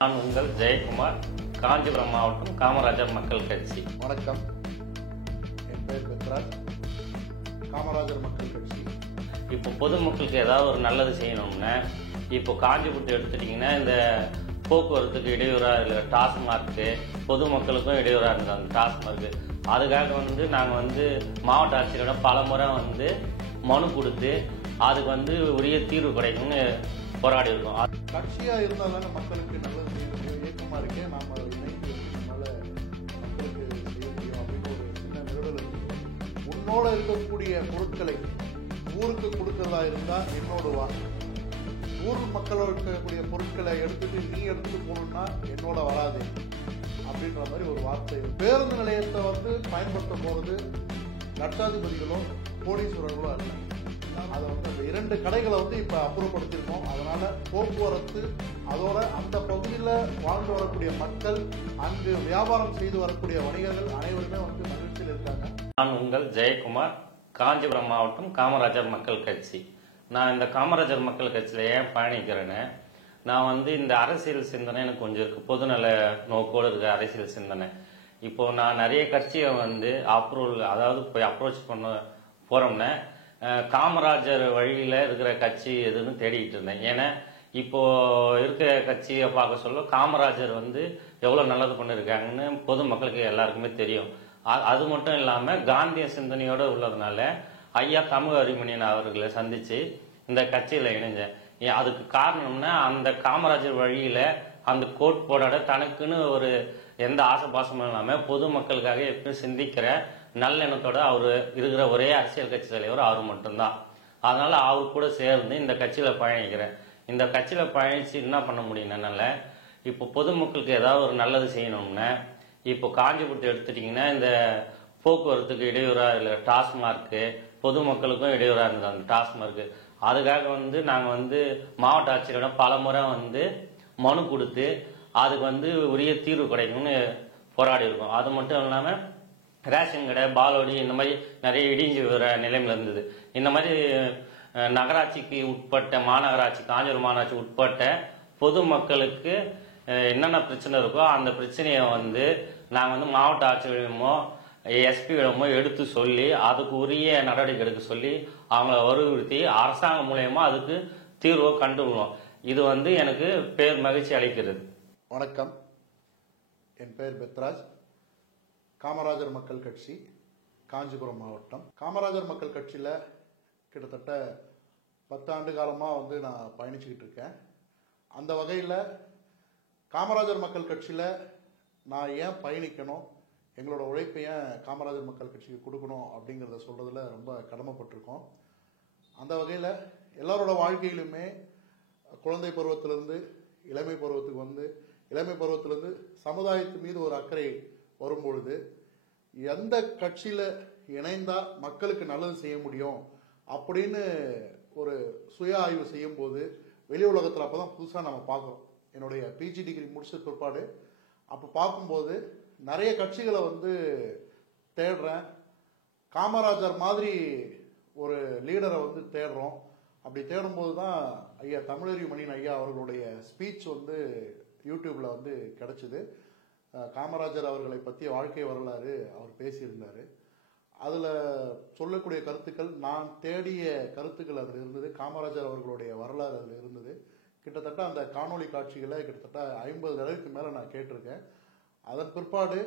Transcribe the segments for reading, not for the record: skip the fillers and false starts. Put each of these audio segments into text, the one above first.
நான் உங்கள் ஜெயக்குமார், காஞ்சிபுரம் மாவட்டம், காமராஜர் மக்கள் கட்சி. வணக்கம், என் பெயர் பெத்ராஜ், காமராஜர் மக்கள் கட்சி. இப்போ பொதுமக்களுக்கு ஏதாவது ஒரு நல்லது செய்யணும்னா, இப்போ காஞ்சிபுரத்தை எடுத்துட்டிங்கன்னா, இந்த போக்குவரத்துக்கு இடையூறாக இல்லை, டாஸ்மார்க்கு பொதுமக்களுக்கும் இடையூறாக இருந்தது அந்த டாஸ்மார்க்கு. அதுக்காக நாங்கள் மாவட்ட ஆட்சியரிடம் பல முறை மனு கொடுத்து அதுக்கு உரிய தீர்வு கிடைக்கும்னு போராடி இருக்கோம். கட்சியா இருந்தால் தானே மக்களுக்கு நல்லது செய்ய முடியும், இயக்கமா இருக்கே நாம அதை இணைந்து நம்மளால மக்களுக்கு செய்ய முடியும் அப்படின்னு ஒரு சின்ன நிறுவனம் இருக்கு. உன்னோட இருக்கக்கூடிய பொருட்களை ஊருக்கு கொடுக்கறதா இருந்தா என்னோட வா, ஊர் மக்களோட இருக்கக்கூடிய பொருட்களை எடுத்துட்டு நீ எடுத்துட்டு போகணும்னா என்னோட வராது அப்படின்ற மாதிரி ஒரு வார்த்தை. பேருந்து நிலையத்தை பயன்படுத்த போறது லட்சாதிபதிகளோ கோடீஸ்வரர்களோ அல்ல. அதை அந்த 2 கடைகளை இப்ப அப்புறப்படுத்திருக்கோம். அதனால போக்குவரத்து, அதோட அந்த பகுதியில் வாழ்ந்து வரக்கூடிய மக்கள், அங்கு வியாபாரம் செய்து வரக்கூடிய வணிகர்கள் அனைவருமே மகிழ்ச்சியில் இருக்காங்க. நான் உங்கள் ஜெயக்குமார், காஞ்சிபுரம் மாவட்டம், காமராஜர் மக்கள் கட்சி. நான் இந்த காமராஜர் மக்கள் கட்சியில ஏன் பயணிக்கிறேன்னு, நான் இந்த அரசியல் சிந்தனை எனக்கு கொஞ்சம் இருக்கு, பொதுநல நோக்கோடு இருக்க அரசியல் சிந்தனை. இப்போ நான் நிறைய கட்சியை அப்ரூவல், அதாவது போய் அப்ரோச் பண்ண போறோம்னா காமராஜர் வழியில இருக்கிற கட்சி எதுன்னு தேடிட்டு இருந்தேன். ஏன்னா இப்போ இருக்கிற கட்சியை பார்க்க சொல்ல காமராஜர் எவ்வளவு நல்லது பண்ணிருக்காங்கன்னு பொதுமக்களுக்கு எல்லாருக்குமே தெரியும். அது மட்டும் இல்லாம காந்திய சிந்தனையோட உள்ளதுனால ஐயா தமிழ் அறிமணியன் அவர்களை சந்திச்சு இந்த கட்சியில இணைஞ்சேன். அதுக்கு காரணம்னா அந்த காமராஜர் வழியில அந்த கோட் போடாட தனக்குன்னு ஒரு எந்த ஆசைபாசமும் இல்லாம பொதுமக்களுக்காக எப்பயும் சிந்திக்கிற நல்லெண்ணத்தோட அவரு இருக்கிற ஒரே அரசியல் கட்சி தலைவர் அவரு மட்டும்தான். அதனால அவரு கூட சேர்ந்து இந்த கட்சியில பயணிக்கிறேன். இந்த கட்சியில பயணிச்சு என்ன பண்ண முடியும் என்னால, இப்போ பொதுமக்களுக்கு ஏதாவது ஒரு நல்லது செய்யணும்னா, இப்போ காஞ்சிபுரத்தை எடுத்துட்டீங்கன்னா, இந்த போக்குவரத்துக்கு இடையூறா இல்லை, டாஸ்மார்க்கு பொதுமக்களுக்கும் இடையூறா இருந்தது அந்த டாஸ்மார்க்கு. அதுக்காக நாங்க மாவட்ட ஆட்சியரிடம் பல முறை மனு கொடுத்து அதுக்கு உரிய தீர்வு கிடைக்கும்னு போராடி இருக்கோம். அது மட்டும் இல்லாம ரேஷன் கடை, பாலோடி இந்த மாதிரி நிறைய இடிஞ்சு வர நிலைமையில இருந்தது. இந்த மாதிரி நகராட்சிக்கு உட்பட்ட, மாநகராட்சி, காஞ்சிபுரம் மாநகராட்சி உட்பட்ட பொதுமக்களுக்கு என்னென்ன பிரச்சனை இருக்கோ அந்த பிரச்சனையை நாங்க மாவட்ட ஆட்சியரிடமோ எஸ்பியிடமோ எடுத்து சொல்லி அதுக்கு உரிய நடவடிக்கை எடுக்க சொல்லி அவங்கள வலியுறுத்தி அரசாங்கம் மூலயமா அதுக்கு தீர்வை கண்டுபிடுவோம். இது எனக்கு பேர் மகிழ்ச்சி அளிக்கிறது. வணக்கம், என் பெயர் பெத்ராஜ், காமராஜர் மக்கள் கட்சி, காஞ்சிபுரம் மாவட்டம். காமராஜர் மக்கள் கட்சியில கிட்டத்தட்ட 10 ஆண்டு காலமா நான் பயணிச்சுக்கிட்டு இருக்கேன். அந்த வகையில காமராஜர் மக்கள் கட்சியில நான் ஏன் பயணிக்கணும், எங்களோட உழைப்பை ஏன் காமராஜர் மக்கள் கட்சிக்கு கொடுக்கணும் அப்படிங்கிறத சொல்றதுல ரொம்ப கடமைப்பட்டிருக்கோம். அந்த வகையில எல்லாரோட வாழ்க்கையிலுமே குழந்தை பருவத்திலிருந்து இளமை பருவத்துக்கு இளமை பருவத்திலிருந்து சமுதாயத்து மீது ஒரு அக்கறை வரும்பொழுது எந்த கட்சியில இணைந்தா மக்களுக்கு நல்லது செய்ய முடியும் அப்படின்னு ஒரு சுய ஆய்வு செய்யும் போது வெளி உலகத்தில் அப்பதான் புதுசா நம்ம பார்க்கிறோம். என்னுடைய பிஜி டிகிரி முடிச்ச பிற்பாடு அப்ப பார்க்கும்போது நிறைய கட்சிகளை தேடுறேன். காமராஜர் மாதிரி ஒரு லீடரை தேடுறோம். அப்படி தேடும்போது தான் ஐயா தமிழறிமணியன் ஐயா அவர்களுடைய ஸ்பீச் யூடியூப்ல கிடைச்சது. காமராஜர் அவர்களை பற்றிய வாழ்க்கை வரலாறு அவர் பேசியிருந்தாரு. அதுல சொல்லக்கூடிய கருத்துக்கள், நான் தேடிய கருத்துக்கள் அதுல இருந்தது. காமராஜர் அவர்களுடைய வரலாறு அதுல இருந்தது. கிட்டத்தட்ட அந்த காணொளி காட்சிகளை கிட்டத்தட்ட 50 தடவைக்கு மேல நான் கேட்டிருக்கேன். அதன் பிற்பாடு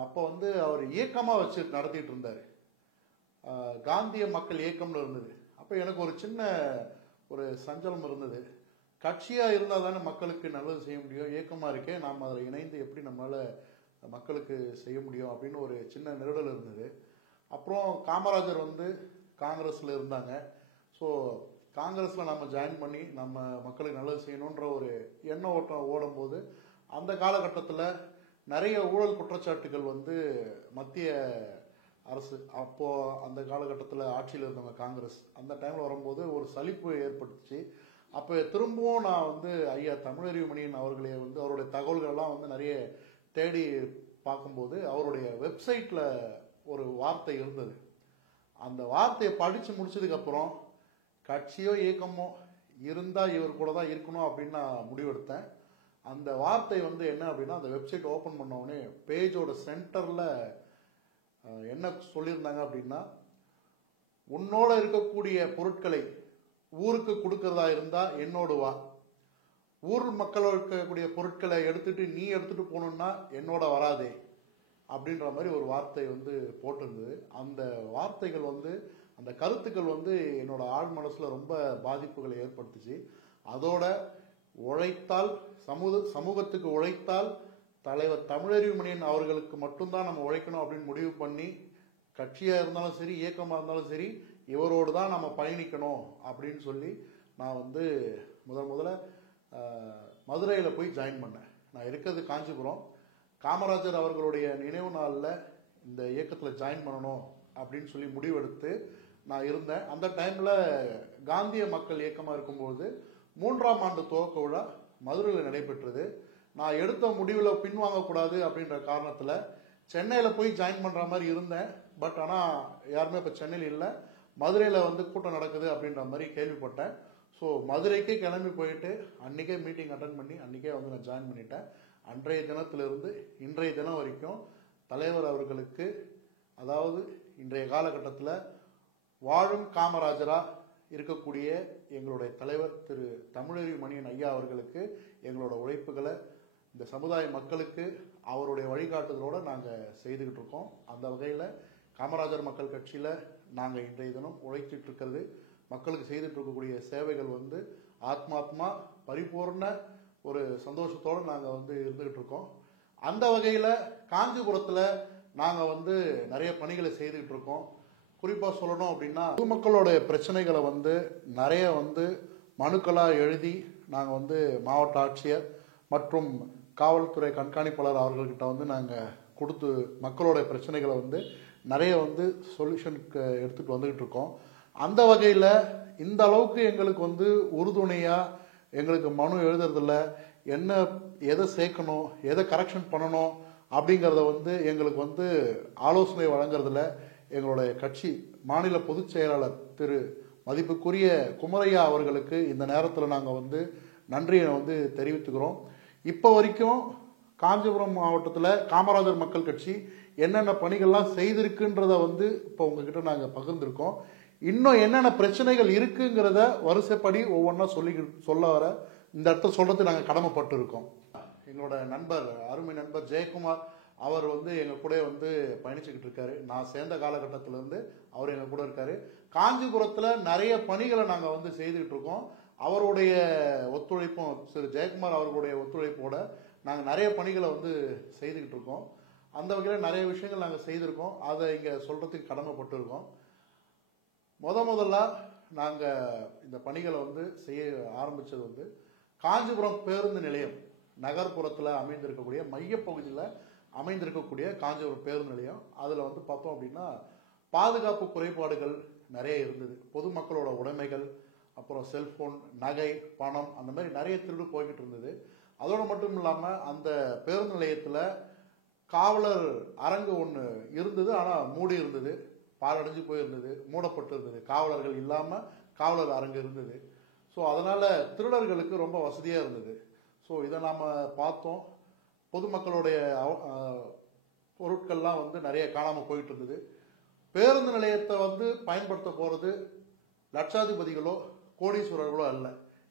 அப்ப அவர் இயக்கமா வச்சு நடத்திட்டு இருந்தாரு. காந்திய மக்கள் இயக்கம்னு இருந்தது. அப்ப எனக்கு ஒரு சின்ன ஒரு சஞ்சலம் இருந்தது. கட்சியா இருந்தால் தானே மக்களுக்கு நல்லது செய்ய முடியும், இயக்கமா இருக்கே நாம் அதில் இணைந்து எப்படி நம்மளால மக்களுக்கு செய்ய முடியும் அப்படின்னு ஒரு சின்ன நெருடல் இருந்தது. அப்புறம் காமராஜர் காங்கிரஸ்ல இருந்தாங்க. ஸோ காங்கிரஸ்ல நம்ம ஜாயின் பண்ணி நம்ம மக்களுக்கு நல்லது செய்யணுன்ற ஒரு எண்ண ஓட்டம் ஓடும் போது அந்த காலகட்டத்தில் நிறைய ஊழல் குற்றச்சாட்டுகள் மத்திய அரசு, அப்போ அந்த காலகட்டத்தில் ஆட்சியில் இருந்தவங்க காங்கிரஸ், அந்த டைம்ல வரும்போது ஒரு சலிப்பு ஏற்பட்டுச்சு. அப்ப திரும்பவும் நான் ஐயா தமிழறிமணியன் அவர்களே அவருடைய தகவல்கள் எல்லாம் நிறைய தேடி பார்க்கும்போது அவருடைய வெப்சைட்ல ஒரு வார்த்தை இருந்தது. அந்த வார்த்தையை படிச்சு முடிச்சதுக்கு அப்புறம் கட்சியோ இயக்கமோ இருந்தா இவர் கூட தான் இருக்கணும் அப்படின்னு நான் முடிவெடுத்தேன். அந்த வார்த்தை வந்து என்ன அப்படின்னா, அந்த வெப்சைட் ஓப்பன் பண்ண உடனே பேஜோட சென்டர்ல என்ன சொல்லியிருந்தாங்க அப்படின்னா, உன்னோட இருக்கக்கூடிய பொருட்களை ஊருக்கு கொடுக்கறதா இருந்தா என்னோடு வா, ஊர் மக்களோட இருக்கக்கூடிய பொருட்களை எடுத்துட்டு நீ எடுத்துட்டு போகணும்னா என்னோட வராதே அப்படின்ற மாதிரி ஒரு வார்த்தை வந்து போட்டிருந்தது. அந்த வார்த்தைகள் வந்து, அந்த கருத்துக்கள் வந்து என்னோட ஆழ் மனசுல ரொம்ப பாதிப்புகளை ஏற்படுத்துச்சு. அதோட உழைத்தால் சமூகத்துக்கு உழைத்தால் தலைவர் தமிழறிவுமணியன் அவர்களுக்கு மட்டும்தான் நம்ம உழைக்கணும் அப்படின்னு முடிவு பண்ணி, கட்சியா இருந்தாலும் சரி இயக்கமா இருந்தாலும் சரி இவரோடு தான் நம்ம பயணிக்கணும் அப்படின்னு சொல்லி நான் வந்து முதல்ல மதுரையில் போய் ஜாயின் பண்ணேன். நான் இருக்கிறது காஞ்சிபுரம். காமராஜர் அவர்களுடைய நினைவு நாளில் இந்த இயக்கத்தில் ஜாயின் பண்ணணும் அப்படின்னு சொல்லி முடிவெடுத்து நான் இருந்தேன். அந்த டைமில் காந்திய மக்கள் இயக்கமாக இருக்கும்போது 3ஆம் ஆண்டு துவக்க விழா மதுரையில் நடைபெற்றது. நான் எடுத்த முடிவில் பின்வாங்கக்கூடாது அப்படின்ற காரணத்தில் சென்னையில் போய் ஜாயின் பண்ணுற மாதிரி இருந்தேன். பட் ஆனால் யாருமே இப்போ சென்னையில் இல்லை, மதுரையில் வந்து கூட்டம் நடக்குது அப்படின்ற மாதிரி கேள்விப்பட்டேன். ஸோ மதுரைக்கே கிளம்பி போயிட்டு அன்றைக்கே மீட்டிங் அட்டன் பண்ணி அன்றைக்கே வந்து நான் ஜாயின் பண்ணிட்டேன். அன்றைய தினத்திலிருந்து இன்றைய தினம் வரைக்கும் தலைவர் அவர்களுக்கு, அதாவது இன்றைய காலகட்டத்தில் வாழும் காமராஜரா இருக்கக்கூடிய எங்களுடைய தலைவர் திரு தமிழறிவுமணியன் ஐயா அவர்களுக்கு எங்களோட உழைப்புகளை இந்த சமுதாய மக்களுக்கு அவருடைய வழிகாட்டுதலோடு நாங்கள் செய்துக்கிட்டு இருக்கோம். அந்த வகையில் காமராஜர் மக்கள் கட்சியில் நாங்கள் இன்றைய தினம் உழைச்சிட்டு இருக்கிறது, மக்களுக்கு செய்துட்டு இருக்கக்கூடிய சேவைகள் வந்து ஆத்மாத்மா பரிபூர்ண ஒரு சந்தோஷத்தோடு நாங்கள் வந்து இருந்துகிட்டு இருக்கோம். அந்த வகையில் காஞ்சிபுரத்தில் நாங்கள் வந்து நிறைய பணிகளை செய்துக்கிட்டு இருக்கோம். குறிப்பாக சொல்லணும் அப்படின்னா, பொதுமக்களோட பிரச்சனைகளை வந்து நிறைய வந்து மனுக்களாக எழுதி நாங்கள் வந்து மாவட்ட ஆட்சியர் மற்றும் காவல்துறை கண்காணிப்பாளர் அவர்கள்கிட்ட வந்து நாங்கள் கொடுத்து மக்களோட பிரச்சனைகளை வந்து நிறைய வந்து சொல்யூஷனுக்கு எடுத்துகிட்டு வந்துக்கிட்டு இருக்கோம். அந்த வகையில் இந்த அளவுக்கு எங்களுக்கு வந்து உறுதுணையாக எங்களுக்கு மனு எழுதுறதில்ல, என்ன எதை சேர்க்கணும் எதை கரெக்ஷன் பண்ணணும் அப்படிங்கிறத வந்து எங்களுக்கு வந்து ஆலோசனை வழங்குறதுல எங்களுடைய கட்சி மாநில பொதுச் செயலாளர் திரு மதிப்புக்குரிய குமரையா அவர்களுக்கு இந்த நேரத்தில் நாங்கள் வந்து நன்றியை வந்து தெரிவித்துக்கிறோம். இப்போ வரைக்கும் காஞ்சிபுரம் மாவட்டத்தில் காமராஜர் மக்கள் கட்சி என்னென்ன பணிகள்லாம் செய்திருக்குன்றத வந்து இப்போ உங்ககிட்ட நாங்கள் பகிர்ந்திருக்கோம். இன்னும் என்னென்ன பிரச்சனைகள் இருக்குங்கிறத வரிசைப்படி ஒவ்வொன்றா சொல்ல வர இந்த இடத்த சொல்றது நாங்கள் கடமைப்பட்டு இருக்கோம். எங்களோட நண்பர், அருமை நண்பர் ஜெயக்குமார் அவர் வந்து எங்கள் கூட வந்து பயணிச்சுக்கிட்டு இருக்காரு. நான் சேர்ந்த காலகட்டத்திலேருந்து அவர் எங்கள் கூட இருக்காரு. காஞ்சிபுரத்தில் நிறைய பணிகளை நாங்கள் வந்து செய்துக்கிட்டு இருக்கோம். அவருடைய ஒத்துழைப்பும், திரு ஜெயக்குமார் அவர்களுடைய ஒத்துழைப்போட நாங்கள் நிறைய பணிகளை வந்து செய்துக்கிட்டு இருக்கோம். அந்த வகையில் நிறைய விஷயங்கள் நாங்கள் செய்திருக்கோம். அதை இங்கே சொல்றதுக்கு கடமைப்பட்டு இருக்கோம். முதல்ல நாங்கள் இந்த பணிகளை வந்து செய்ய ஆரம்பித்தது வந்து காஞ்சிபுரம் பேருந்து நிலையம் நகர்ப்புறத்தில் அமைந்திருக்கக்கூடிய மையப்பகுதியில் அமைந்திருக்கக்கூடிய காஞ்சிபுரம் பேருந்து நிலையம். அதில் வந்து பார்த்தோம் அப்படின்னா பாதுகாப்பு குறைபாடுகள் நிறைய இருந்தது. பொதுமக்களோட உடைமைகள், அப்புறம் செல்போன், நகை, பணம், அந்த மாதிரி நிறைய திருடு போய்கிட்டு இருந்தது. அதோடு மட்டும் இல்லாமல் அந்த பேருந்து நிலையத்தில் காவலர் அரங்கு ஒன்று இருந்தது, ஆனால் மூடி இருந்தது, பாழடைஞ்சு போயிருந்தது, மூடப்பட்டு இருந்தது. காவலர்கள் இல்லாமல் காவலர் அரங்கு இருந்தது. ஸோ அதனால் திருடர்களுக்கு ரொம்ப வசதியாக இருந்தது. ஸோ இதை நாம் பார்த்தோம். பொதுமக்களுடைய பொருட்கள்லாம் வந்து நிறைய காணாமல் போயிட்டு இருந்தது. பேருந்து நிலையத்தை வந்து பயன்படுத்த போகிறது லட்சாதிபதிகளோ கோடீஸ்வரர்களோ அல்ல.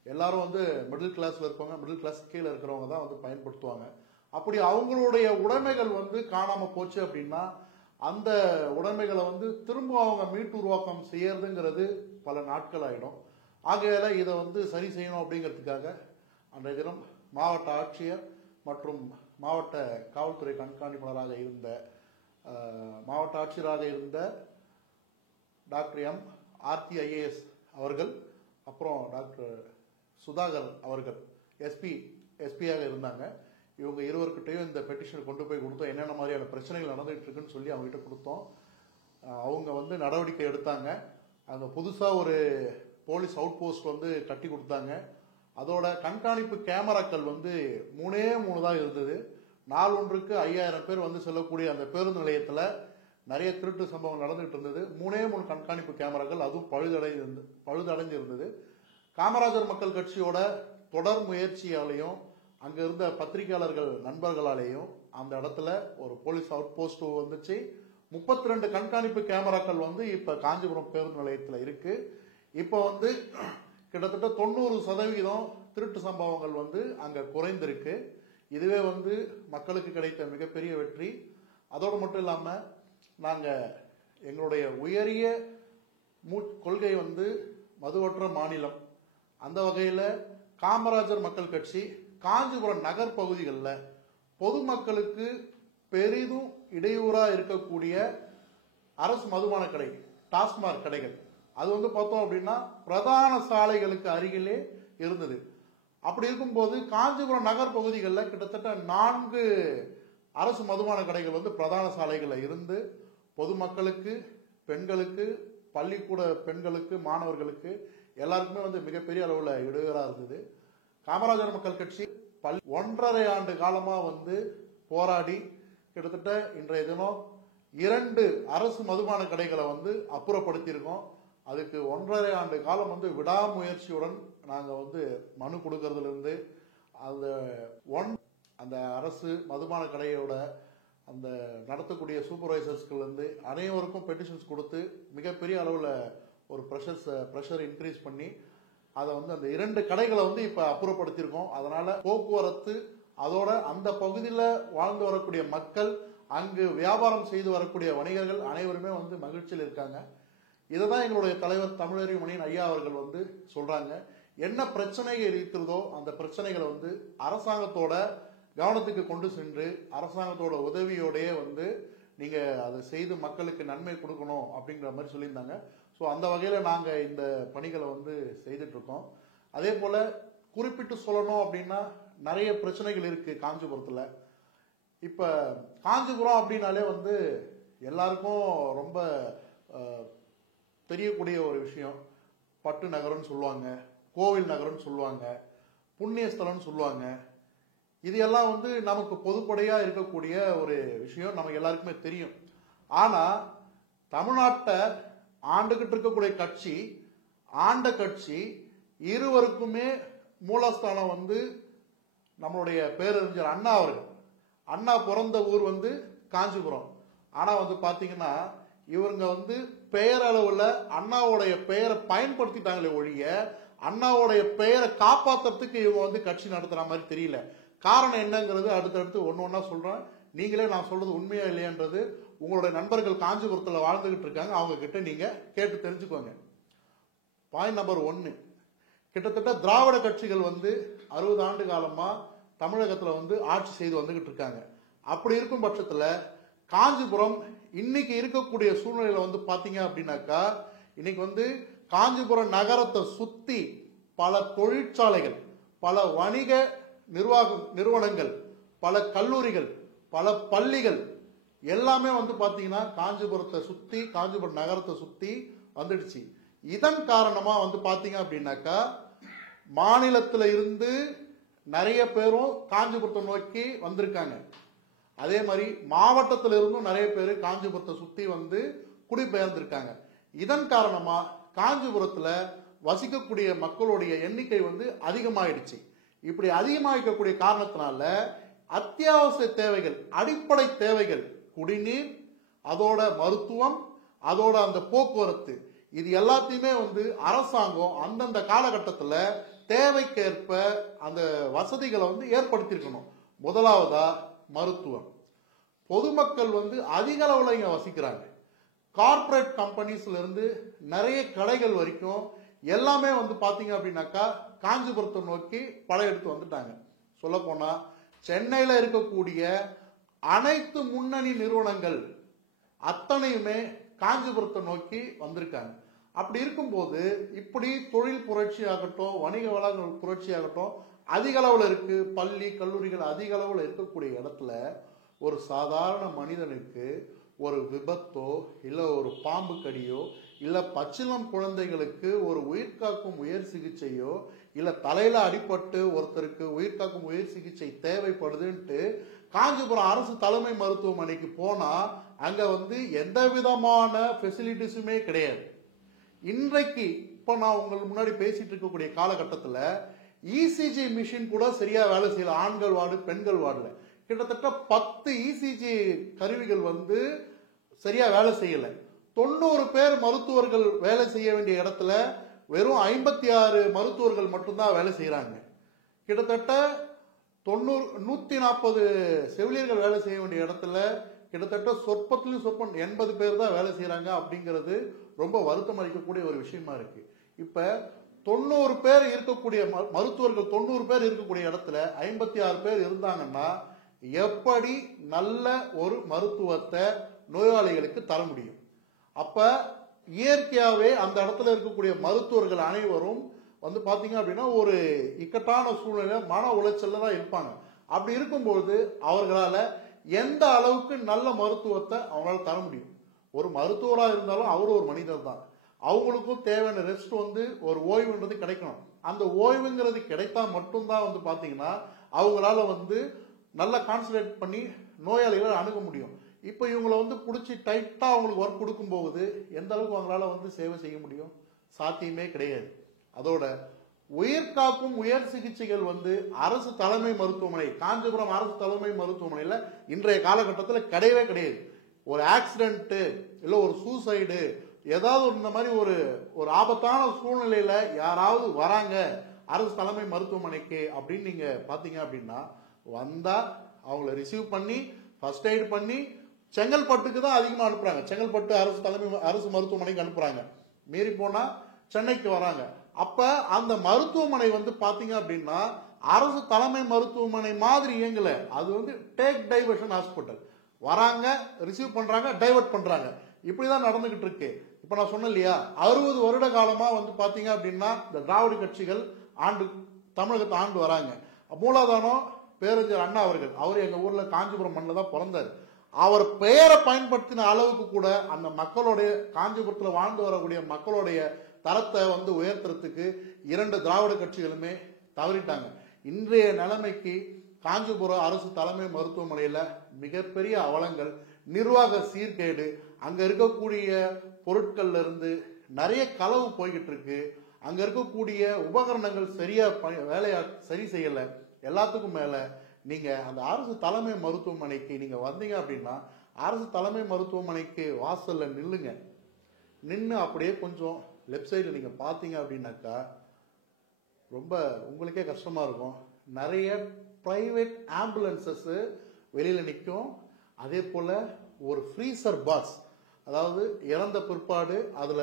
எல்லாரும் வந்து மிடில் கிளாஸில் இருக்கவங்க, மிடில் கிளாஸ் கீழே இருக்கிறவங்க தான் வந்து பயன்படுத்துவாங்க. அப்படி அவங்களுடைய உடைமைகள் வந்து காணாமல் போச்சு அப்படின்னா அந்த உடைமைகளை வந்து திரும்ப அவங்க மீட்டு உருவாக்கம் செய்யறதுங்கிறது பல நாட்கள் ஆகிடும். ஆகையால இதை வந்து சரி செய்யணும் அப்படிங்கிறதுக்காக அன்றைய தினம் மாவட்ட ஆட்சியர் மற்றும் மாவட்ட காவல்துறை கண்காணிப்பாளராக இருந்த மாவட்ட ஆட்சியராக இருந்த டாக்டர் எம் ஆர்த்தி ஐஏஎஸ் அவர்கள், அப்புறம் டாக்டர் சுதாகர் அவர்கள் எஸ்பியாக இருந்தாங்க. இவங்க இருவர்கிட்டையும் இந்த பெட்டிஷன் கொண்டு போய் கொடுத்தோம். என்னென்ன மாதிரியான பிரச்சனைகள் நடந்துகிட்டு இருக்குன்னு சொல்லி அவங்ககிட்ட கொடுத்தோம். அவங்க வந்து நடவடிக்கை எடுத்தாங்க. அங்கே புதுசாக ஒரு போலீஸ் அவுட் போஸ்ட் வந்து கட்டி கொடுத்தாங்க. அதோட கண்காணிப்பு கேமராக்கள் வந்து 3 தான் இருந்தது. நாள் ஒன்றுக்கு 5000 பேர் வந்து செல்லக்கூடிய அந்த பேருந்து நிலையத்தில் நிறைய திருட்டு சம்பவம் நடந்துகிட்டு இருந்தது. 3 கண்காணிப்பு கேமராக்கள் அதுவும் பழுதடைஞ்சு இருந்தது. காமராஜர் மக்கள் கட்சியோட தொடர் முயற்சியாலையும் அங்க இருந்த பத்திரிகையாளர்கள் நண்பர்களாலேயும் அந்த இடத்துல ஒரு போலீஸ் அவுட் போஸ்ட் வந்துச்சு. 32 கண்காணிப்பு கேமராக்கள் வந்து இப்ப காஞ்சிபுரம் பேருந்து நிலையத்தில் இருக்கு. இப்ப வந்து கிட்டத்தட்ட 90% திருட்டு சம்பவங்கள் வந்து அங்க குறைந்திருக்கு. இதுவே வந்து மக்களுக்கு கிடைத்த மிகப்பெரிய வெற்றி. அதோடு மட்டும் இல்லாம நாங்க எங்களுடைய உயரிய கொள்கை வந்து மதுவற்ற மாநிலம். அந்த வகையில காமராஜர் மக்கள் கட்சி காஞ்சிபுரம் நகர் பகுதிகளில் பொதுமக்களுக்கு பெரிதும் இடையூறா இருக்கக்கூடிய அரசு மதுபான கடை, டாஸ்மாக் கடைகள், அது வந்து பார்த்தோம் அப்படின்னா பிரதான சாலைகளுக்கு அருகிலே இருந்தது. அப்படி இருக்கும்போது காஞ்சிபுரம் நகர் பகுதிகளில் கிட்டத்தட்ட 4 அரசு மதுபான கடைகள் வந்து பிரதான சாலைகளில் இருந்து பொதுமக்களுக்கு, பெண்களுக்கு, பள்ளிக்கூட பெண்களுக்கு, மாணவர்களுக்கு எல்லாருக்குமே வந்து மிகப்பெரிய அளவில் இடையூறா இருந்தது. காமராஜர் மக்கள் கட்சி 1.5 ஆண்டு காலமா வந்து போராடி கிட்டத்தட்ட இன்றைய தினம் 2 அரசு மதுபான கடைகளை வந்து அப்புறப்படுத்தியிருக்கோம். அதுக்கு 1.5 ஆண்டு காலம் வந்து விடாமுயற்சியுடன் நாங்க வந்து மனு கொடுக்கறதுல இருந்து அந்த அரசு மதுபான கடையோட அந்த நடத்தக்கூடிய சூப்பர்வைசர்ஸ்ல இருந்து அனைவருக்கும் பெட்டிஷன்ஸ் கொடுத்து மிகப்பெரிய அளவுல ஒரு ப்ரெஷர் இன்க்ரீஸ் பண்ணி அதை வந்து அந்த 2 கடைகளை வந்து இப்ப அப்புறப்படுத்தியிருக்கோம். அதனால போக்குவரத்து, அதோட அந்த பகுதியில் வாழ்ந்து வரக்கூடிய மக்கள், அங்கு வியாபாரம் செய்து வரக்கூடிய வணிகர்கள் அனைவருமே வந்து மகிழ்ச்சியில் இருக்காங்க. இதுதான் எங்களுடைய தலைவர் தமிழறிவு மணியன் ஐயா அவர்கள் வந்து சொல்றாங்க. என்ன பிரச்சனைகள் இருக்கிறதோ அந்த பிரச்சனைகளை வந்து அரசாங்கத்தோட கவனத்துக்கு கொண்டு சென்று அரசாங்கத்தோட உதவியோடயே வந்து நீங்க அதை செய்து மக்களுக்கு நன்மை கொடுக்கணும் அப்படிங்கிற மாதிரி சொல்லியிருந்தாங்க. ஸோ அந்த வகையில நாங்க இந்த பணிகளை வந்து செய்துட்டு இருக்கோம். அதே போல குறிப்பிட்டு சொல்லணும் அப்படின்னா நிறைய பிரச்சனைகள் இருக்கு காஞ்சிபுரத்துல. இப்ப காஞ்சிபுரம் அப்படின்னாலே வந்து எல்லாருக்கும் ரொம்ப தெரியக்கூடிய ஒரு விஷயம். பட்டு நகரம்னு சொல்லுவாங்க, கோவில் நகரம்னு சொல்லுவாங்க, புண்ணிய ஸ்தலம்னு சொல்லுவாங்க. இது எல்லாம் வந்து நமக்கு பொதுப்படையா இருக்கக்கூடிய ஒரு விஷயம், நமக்கு எல்லாருக்குமே தெரியும். ஆனா தமிழ்நாட்டை ஆண்டுகிட்டு இருக்கக்கூடிய கட்சி, ஆண்ட கட்சி இருவருக்குமே மூலஸ்தானம் வந்து நம்மளுடைய பேரறிஞர் அண்ணா அவர்கள். அண்ணா பிறந்த ஊர் வந்து காஞ்சிபுரம். ஆனா வந்து பாத்தீங்கன்னா இவங்க வந்து பெயரளவுல அண்ணாவுடைய பெயரை பயன்படுத்திட்டாங்களே ஒழிய அண்ணாவுடைய பெயரை காப்பாத்துறதுக்கு இவங்க வந்து கட்சி நடத்துற மாதிரி தெரியல. காரணம் என்னங்கிறது அடுத்தடுத்து ஒன்னொன்னா சொல்றேன். நீங்களே நான் சொல்றது உண்மையா இல்லையான்றது உங்களுடைய நண்பர்கள் காஞ்சிபுரத்துல வாழ்ந்துகிட்டு இருக்காங்க, அவங்க கிட்ட நீங்க கேட்டு தெரிஞ்சுக்கோங்க. பாயிண்ட் நம்பர் 1, கிட்டத்தட்ட திராவிட கட்சிகள் வந்து 60 ஆண்டு காலமா தமிழகத்துல வந்து ஆட்சி செய்து வந்துகிட்டு இருக்காங்க. அப்படி இருக்கும் பட்சத்துல காஞ்சிபுரம் இன்னைக்கு இருக்கக்கூடிய சூழ்நிலையில வந்து பாத்தீங்க அப்படின்னாக்கா, இன்னைக்கு வந்து காஞ்சிபுரம் நகரத்தை சுத்தி பல தொழிற்சாலைகள், பல வணிக நிறுவனங்கள், பல கல்லூரிகள், பல பள்ளிகள் எல்லாமே வந்து பாத்தீங்கன்னா காஞ்சிபுரத்தை சுத்தி, காஞ்சிபுரம் நகரத்தை சுத்தி வந்துடுச்சு. இதன் காரணமா வந்து பாத்தீங்க அப்படின்னாக்கா மாநிலத்துல இருந்து நிறைய பேரும் காஞ்சிபுரத்தை நோக்கி வந்திருக்காங்க. அதே மாதிரி மாவட்டத்தில இருந்தும் நிறைய பேர் காஞ்சிபுரத்தை சுத்தி வந்து குடிபெயர்ந்திருக்காங்க. இதன் காரணமா காஞ்சிபுரத்துல வசிக்கக்கூடிய மக்களுடைய எண்ணிக்கை வந்து அதிகமாயிடுச்சு. இப்படி அதிகமாகக்கூடிய காரணத்தினால அத்தியாவசிய தேவைகள், அடிப்படை தேவைகள், குடிநீர், அதோட மருத்துவம், அதோட அந்த போக்குவரத்து, இது எல்லாத்தையுமே வந்து அரசாங்கம் அந்தந்த காலகட்டத்தில் தேவைக்கேற்ப அந்த வசதிகளை வந்து ஏற்படுத்தியிருக்கணும். முதலாவதா மருத்துவம். பொதுமக்கள் வந்து அதிக அளவில் இங்க வசிக்கிறாங்க. கார்பரேட் கம்பெனிஸ்ல இருந்து நிறைய கடைகள் வரைக்கும் எல்லாமே வந்து பாத்தீங்க அப்படின்னாக்கா காஞ்சிபுரத்தை நோக்கி படையெடுத்து வந்துட்டாங்க. சொல்ல போனா சென்னையில இருக்கக்கூடிய அனைத்து முன்னணி நிறுவனங்கள் அத்தனையுமே காஞ்சிபுரத்தை நோக்கி வந்திருக்காங்க. அப்படி இருக்கும்போது இப்படி தொழில் புரட்சி ஆகட்டும், வணிக வள புரட்சி ஆகட்டும் அதிக அளவுல இருக்கு. பள்ளி கல்லூரிகள் அதிக அளவுல இருக்கக்கூடிய இடத்துல ஒரு சாதாரண மனிதனுக்கு ஒரு விபத்தோ இல்ல ஒரு பாம்பு கடியோ இல்ல பச்சிளம் குழந்தைகளுக்கு ஒரு உயிர்காக்கும் உயர் சிகிச்சையோ இல்ல தலையில அடிபட்டு ஒருத்தருக்கு உயிர்காக்கும் உயர் சிகிச்சை தேவைப்படுதுன்ட்டு காஞ்சிபுரம் அரசு தலைமை மருத்துவமனைக்கு போனா அங்க வந்து எந்த விதமான ஃபெசிலிட்டிஸுமே கிடையாது. இன்றைக்கு இப்ப நான் உங்களுக்கு முன்னாடி பேசிட்டு இருக்கக்கூடிய காலகட்டத்தில் இசிஜி மிஷின் கூட சரியா வேலை செய்யல. ஆண்கள் வார்டு, பெண்கள் வார்டுல கிட்டத்தட்ட 10 இசிஜி கருவிகள் வந்து சரியா வேலை செய்யல. 90 பேர் மருத்துவர்கள் வேலை செய்ய வேண்டிய இடத்துல வெறும் 56 மருத்துவர்கள் மட்டும்தான் வேலை செய்யறாங்க. கிட்டத்தட்ட 140 செவிலியர்கள் வேலை செய்ய வேண்டிய இடத்துல கிட்டத்தட்ட சொற்பத்திலும் சொற்பம் 80 பேர் தான் வேலை செய்யறாங்க. அப்படிங்கிறது ரொம்ப வருத்தம் அளிக்கக்கூடிய ஒரு விஷயமா இருக்கு. இப்ப 90 பேர் இருக்கக்கூடிய மருத்துவர்கள் 90 பேர் இருக்கக்கூடிய இடத்துல 56 பேர் இருந்தாங்கன்னா எப்படி நல்ல ஒரு மருத்துவத்தை நோயாளிகளுக்கு தர முடியும்? அப்ப இயற்கையாவே அந்த இடத்துல இருக்கக்கூடிய மருத்துவர்கள் அனைவரும் வந்து பாத்தீங்க அப்படின்னா ஒரு இக்கட்டான சூழ்நிலை, மன உளைச்சல்ல தான் இருப்பாங்க. அப்படி இருக்கும்போது அவர்களால எந்த அளவுக்கு நல்ல மருத்துவத்தை அவங்களால தர முடியும்? ஒரு மருத்துவராக இருந்தாலும் அவரு ஒரு மனிதர் தான். அவங்களுக்கும் தேவையான ரெஸ்ட் வந்து ஒரு ஓய்வுன்றது கிடைக்கணும். அந்த ஓய்வுங்கிறது கிடைத்தா மட்டும்தான் வந்து பாத்தீங்கன்னா அவங்களால வந்து நல்லா கான்சன்ட்ரேட் பண்ணி நோயாளிகளை அணுக முடியும். இப்ப இவங்களை வந்து பிடிச்சி டைட்டா அவங்களுக்கு ஒர்க் கொடுக்கும் போது எந்த அளவுக்கு அவங்களால வந்து சேவை செய்ய முடியும்? சாத்தியமே கிடையாது. அதோட உயிர் காக்கும் உயர் சிகிச்சைகள் வந்து அரசு தலைமை மருத்துவமனை, காஞ்சிபுரம் அரசு தலைமை மருத்துவமனையில இன்றைய காலகட்டத்தில் கிடையவே கிடையாது. ஒரு ஆக்சிடென்ட் இல்ல ஒரு சூசைடு ஏதாவது இந்த மாதிரி ஒரு ஆபத்தான சூழ்நிலையில யாராவது வராங்க அரசு தலைமை மருத்துவமனைக்கு அப்படின்னு நீங்க பாத்தீங்க அப்படின்னா வந்தா அவங்கள ரிசீவ் பண்ணி ஃபர்ஸ்ட் எய்ட் பண்ணி செங்கல்பட்டுக்கு தான் அதிகமா அனுப்புறாங்க. செங்கல்பட்டு அரசு மருத்துவமனைக்கு அனுப்புறாங்க. மீறி போனா சென்னைக்கு வராங்க. அப்ப அந்த மருத்துவமனை வந்து பாத்தீங்க அப்படின்னா அரசு தலைமை மருத்துவமனை மாதிரி இயங்கல. அது வந்து டேக் டைவர்ஷன் ஹாஸ்பிட்டல். வராங்க, ரிசீவ் பண்றாங்க, டைவர்ட் பண்றாங்க. இப்படிதான் நடந்துகிட்டு இருக்கு. இப்ப நான் சொன்னேன் இல்லையா, 60 வருட காலமா வந்து பாத்தீங்க அப்படின்னா இந்த திராவிட கட்சிகள் தமிழகத்தை ஆண்டு வராங்க. மூலாதாரம் பேரறிஞர் அண்ணா அவர்கள், அவர் எங்க ஊர்ல காஞ்சிபுரம் மண்ணில் தான் பிறந்தார். அவர் பெயரை பயன்படுத்தின அளவுக்கு கூட அந்த மக்களுடைய காஞ்சிபுரத்துல வாழ்ந்து வரக்கூடிய மக்களுடைய தரத்தை வந்து உயர்த்துறதுக்கு 2 திராவிட கட்சிகளுமே தவறிட்டாங்க. இன்றைய நிலைமைக்கு காஞ்சிபுரம் அரசு தலைமை மருத்துவமனையில மிகப்பெரிய அவலங்கள், நிர்வாக சீர்கேடு, அங்க இருக்கக்கூடிய பொருட்கள்ல இருந்து நிறைய களவு போய்கிட்டு இருக்கு. அங்க இருக்கக்கூடிய உபகரணங்கள் சரியா வேலையா சரி செய்யல. எல்லாத்துக்கும் மேல நீங்க அந்த அரசு தலைமை மருத்துவமனைக்கு நீங்க வந்தீங்க அப்படின்னா அரசு தலைமை மருத்துவமனைக்கு வாசல்ல நில்லுங்க. நின்று அப்படியே கொஞ்சம் லெப்ட் சைடு நீங்க பாத்தீங்க அப்படின்னாக்கா ரொம்ப உங்களுக்கே கஷ்டமா இருக்கும். நிறைய பிரைவேட் ஆம்புலன்சஸ் வெளியில நிற்கும். அதே போல ஒரு ஃப்ரீசர் பாக்ஸ், அதாவது இறந்த பிற்பாடு அதுல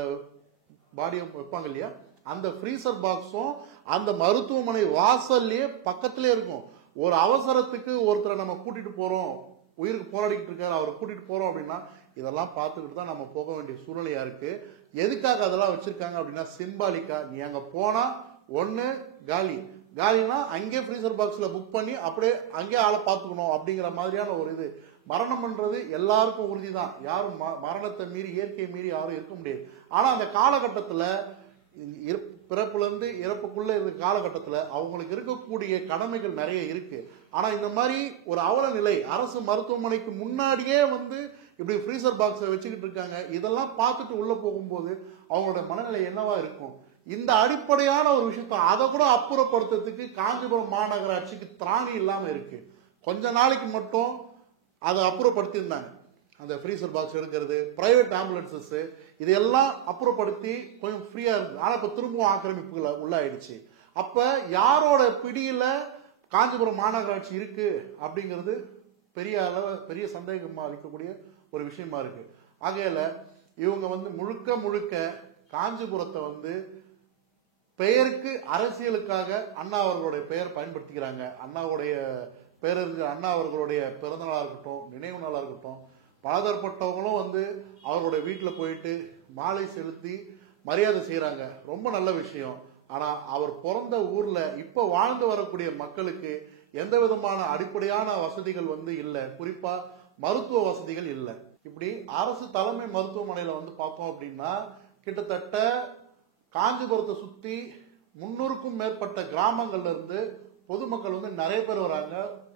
பாடியை வைப்பாங்க இல்லையா, அந்த ஃப்ரீசர் பாக்ஸும் அந்த மருத்துவமனை வாசல்லையே பக்கத்திலே இருக்கும். ஒரு அவசரத்துக்கு ஒருத்தரை நம்ம கூட்டிட்டு போறோம், உயிருக்கு போராடிக்கிட்டு இருக்காரு, அவரை கூட்டிட்டு போறோம் அப்படின்னா இதெல்லாம் பார்த்துக்கிட்டு தான் நம்ம போக வேண்டிய சூழ்நிலையா இருக்கு. எதுக்காக அதெல்லாம் வச்சிருக்காங்க அப்படின்னா சிம்பாலிக்கா. நீ அங்க போனா ஒண்ணு காலினா அங்கே ஃப்ரீசர் பாக்ஸ்ல புக் பண்ணி அப்படியே அங்கே ஆளை பார்த்துக்கணும் அப்படிங்கிற மாதிரியான ஒரு இது. மரணம்ன்றது எல்லாருக்கும் உறுதி தான். யாரும் மரணத்தை மீறி இயற்கையை மீறி யாரும் இருக்க முடியாது. ஆனா அந்த காலகட்டத்துல பிறப்புல இருந்து இறப்புக்குள்ள இருக்க காலகட்டத்துல அவங்களுக்கு இருக்கக்கூடிய கடமைகள் நிறைய இருக்கு. ஆனா இந்த மாதிரி ஒரு அவல நிலை அரசு மருத்துவமனைக்கு முன்னாடியே வந்து இப்படி ஃப்ரீசர் பாக்ஸை வச்சுக்கிட்டு இருக்காங்க. இதெல்லாம் பார்த்துட்டு உள்ள போகும்போது அவங்களோட மனநிலை என்னவா இருக்கும்? இந்த அடிப்படையான ஒரு விஷயத்த அதை கூட அப்புறப்படுத்துறதுக்கு காஞ்சிபுரம் மாநகராட்சிக்கு திராணி இல்லாம இருக்கு. கொஞ்ச நாளைக்கு மட்டும் அதை அப்புறப்படுத்தியிருந்தாங்க. அந்த ஃப்ரீசர் பாக்ஸ் எடுக்கிறது, பிரைவேட் ஆம்புலன்சஸ், இதெல்லாம் அப்புறப்படுத்தி கொஞ்சம் ஃப்ரீயா இருக்கு. ஆனா இப்ப திரும்பவும் ஆக்கிரமிப்புகளை உள்ளாயிடுச்சு. அப்ப யாரோட பிடியில காஞ்சிபுரம் மாநகராட்சி இருக்கு அப்படிங்கிறது பெரிய சந்தேகமா அளிக்கக்கூடிய ஒரு விஷயமா இருக்கு. ஆகையால இவங்க வந்து முழுக்க காஞ்சிபுரத்தை வந்து பெயருக்கு அரசியலுக்காக அண்ணா அவர்களுடைய பெயர் பயன்படுத்திக்கிறாங்க. அண்ணாவுடைய பேரறிஞர் அண்ணா அவர்களுடைய பிறந்த நாளா இருக்கட்டும், நினைவு நாளா இருக்கட்டும், பலதரப்பட்டவங்களும் வந்து அவர்களுடைய வீட்டில் போயிட்டு மாலை செலுத்தி மரியாதை செய்யறாங்க. ரொம்ப நல்ல விஷயம். ஆனா அவர் பிறந்த ஊர்ல இப்ப வாழ்ந்து வரக்கூடிய மக்களுக்கு எந்த விதமான அடிப்படையான வசதிகள் வந்து இல்லை. குறிப்பா மருத்துவ வசதிகள் இல்லை. இப்படி அரசு தலைமை மருத்துவமனையில வந்து பார்த்தோம் அப்படின்னா கிட்டத்தட்ட காஞ்சிபுரத்தை சுத்தி 300க்கும் மேற்பட்ட கிராமங்கள்ல இருந்து பொதுமக்கள் வந்து நிறைய பேர் வராங்க.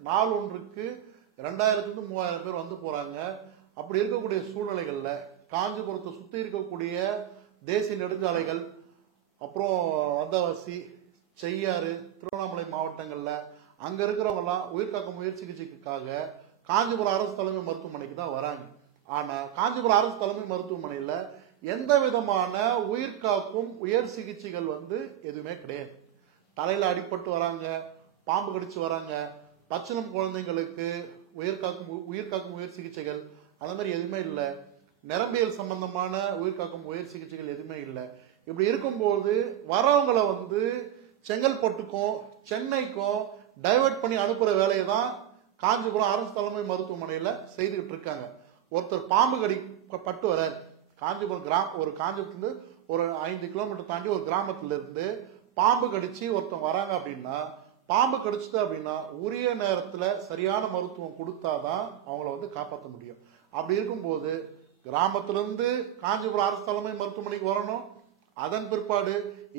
நாள் ஒன்றுக்கு 2000 to 3000 பேர் வந்து போறாங்க. அப்படி இருக்கக்கூடிய சூழ்நிலைகள்ல காஞ்சிபுரத்தை சுத்தி இருக்கக்கூடிய தேசிய நெடுஞ்சாலைகள், அப்புறம் வந்தவாசி, செய்யாறு, திருவண்ணாமலை மாவட்டங்கள்ல அங்க இருக்கிறவங்க எல்லாம் உயிர்காக்கும் உயர் சிகிச்சைக்காக காஞ்சிபுரம் அரசு தலைமை மருத்துவமனைக்கு தான் வராங்க. ஆனா காஞ்சிபுரம் அரசு தலைமை மருத்துவமனையில எந்த விதமான உயிர்காக்கும் உயர் சிகிச்சைகள் எதுவுமே கிடையாது. தலையில அடிபட்டு வராங்க, பாம்பு கடிச்சு வராங்க, பச்சிளம் குழந்தைங்களுக்கு உயிர்காக்கும் உயர் சிகிச்சைகள் அந்த மாதிரி எதுவுமே இல்லை. நரம்பியல் சம்பந்தமான உயிர்காக்கும் உயர் சிகிச்சைகள் எதுவுமே இல்லை. இப்படி இருக்கும்போது வரவங்களை செங்கல்பட்டுக்கும் சென்னைக்கும் டைவர்ட் பண்ணி அனுப்புற வேலையை தான் காஞ்சிபுரம் அரசு தலைமை மருத்துவமனையில செய்துகிட்டு இருக்காங்க. ஒருத்தர் பாம்பு கடிப்பட்டு வர காஞ்சிபுரம் காஞ்சிபுரத்துல ஒரு 5 கிலோமீட்டர் தாண்டி ஒரு கிராமத்துல இருந்து பாம்பு கடிச்சு ஒருத்தன் வராங்க அப்படின்னா, பாம்பு கடிச்சுது அப்படின்னா உரிய நேரத்துல சரியான மருத்துவம் கொடுத்தாதான் அவங்கள காப்பாற்ற முடியும். அப்படி இருக்கும்போது கிராமத்திலிருந்து காஞ்சிபுரம் அரசு தலைமை மருத்துவமனைக்கு வரணும். அதன் பிற்பாடு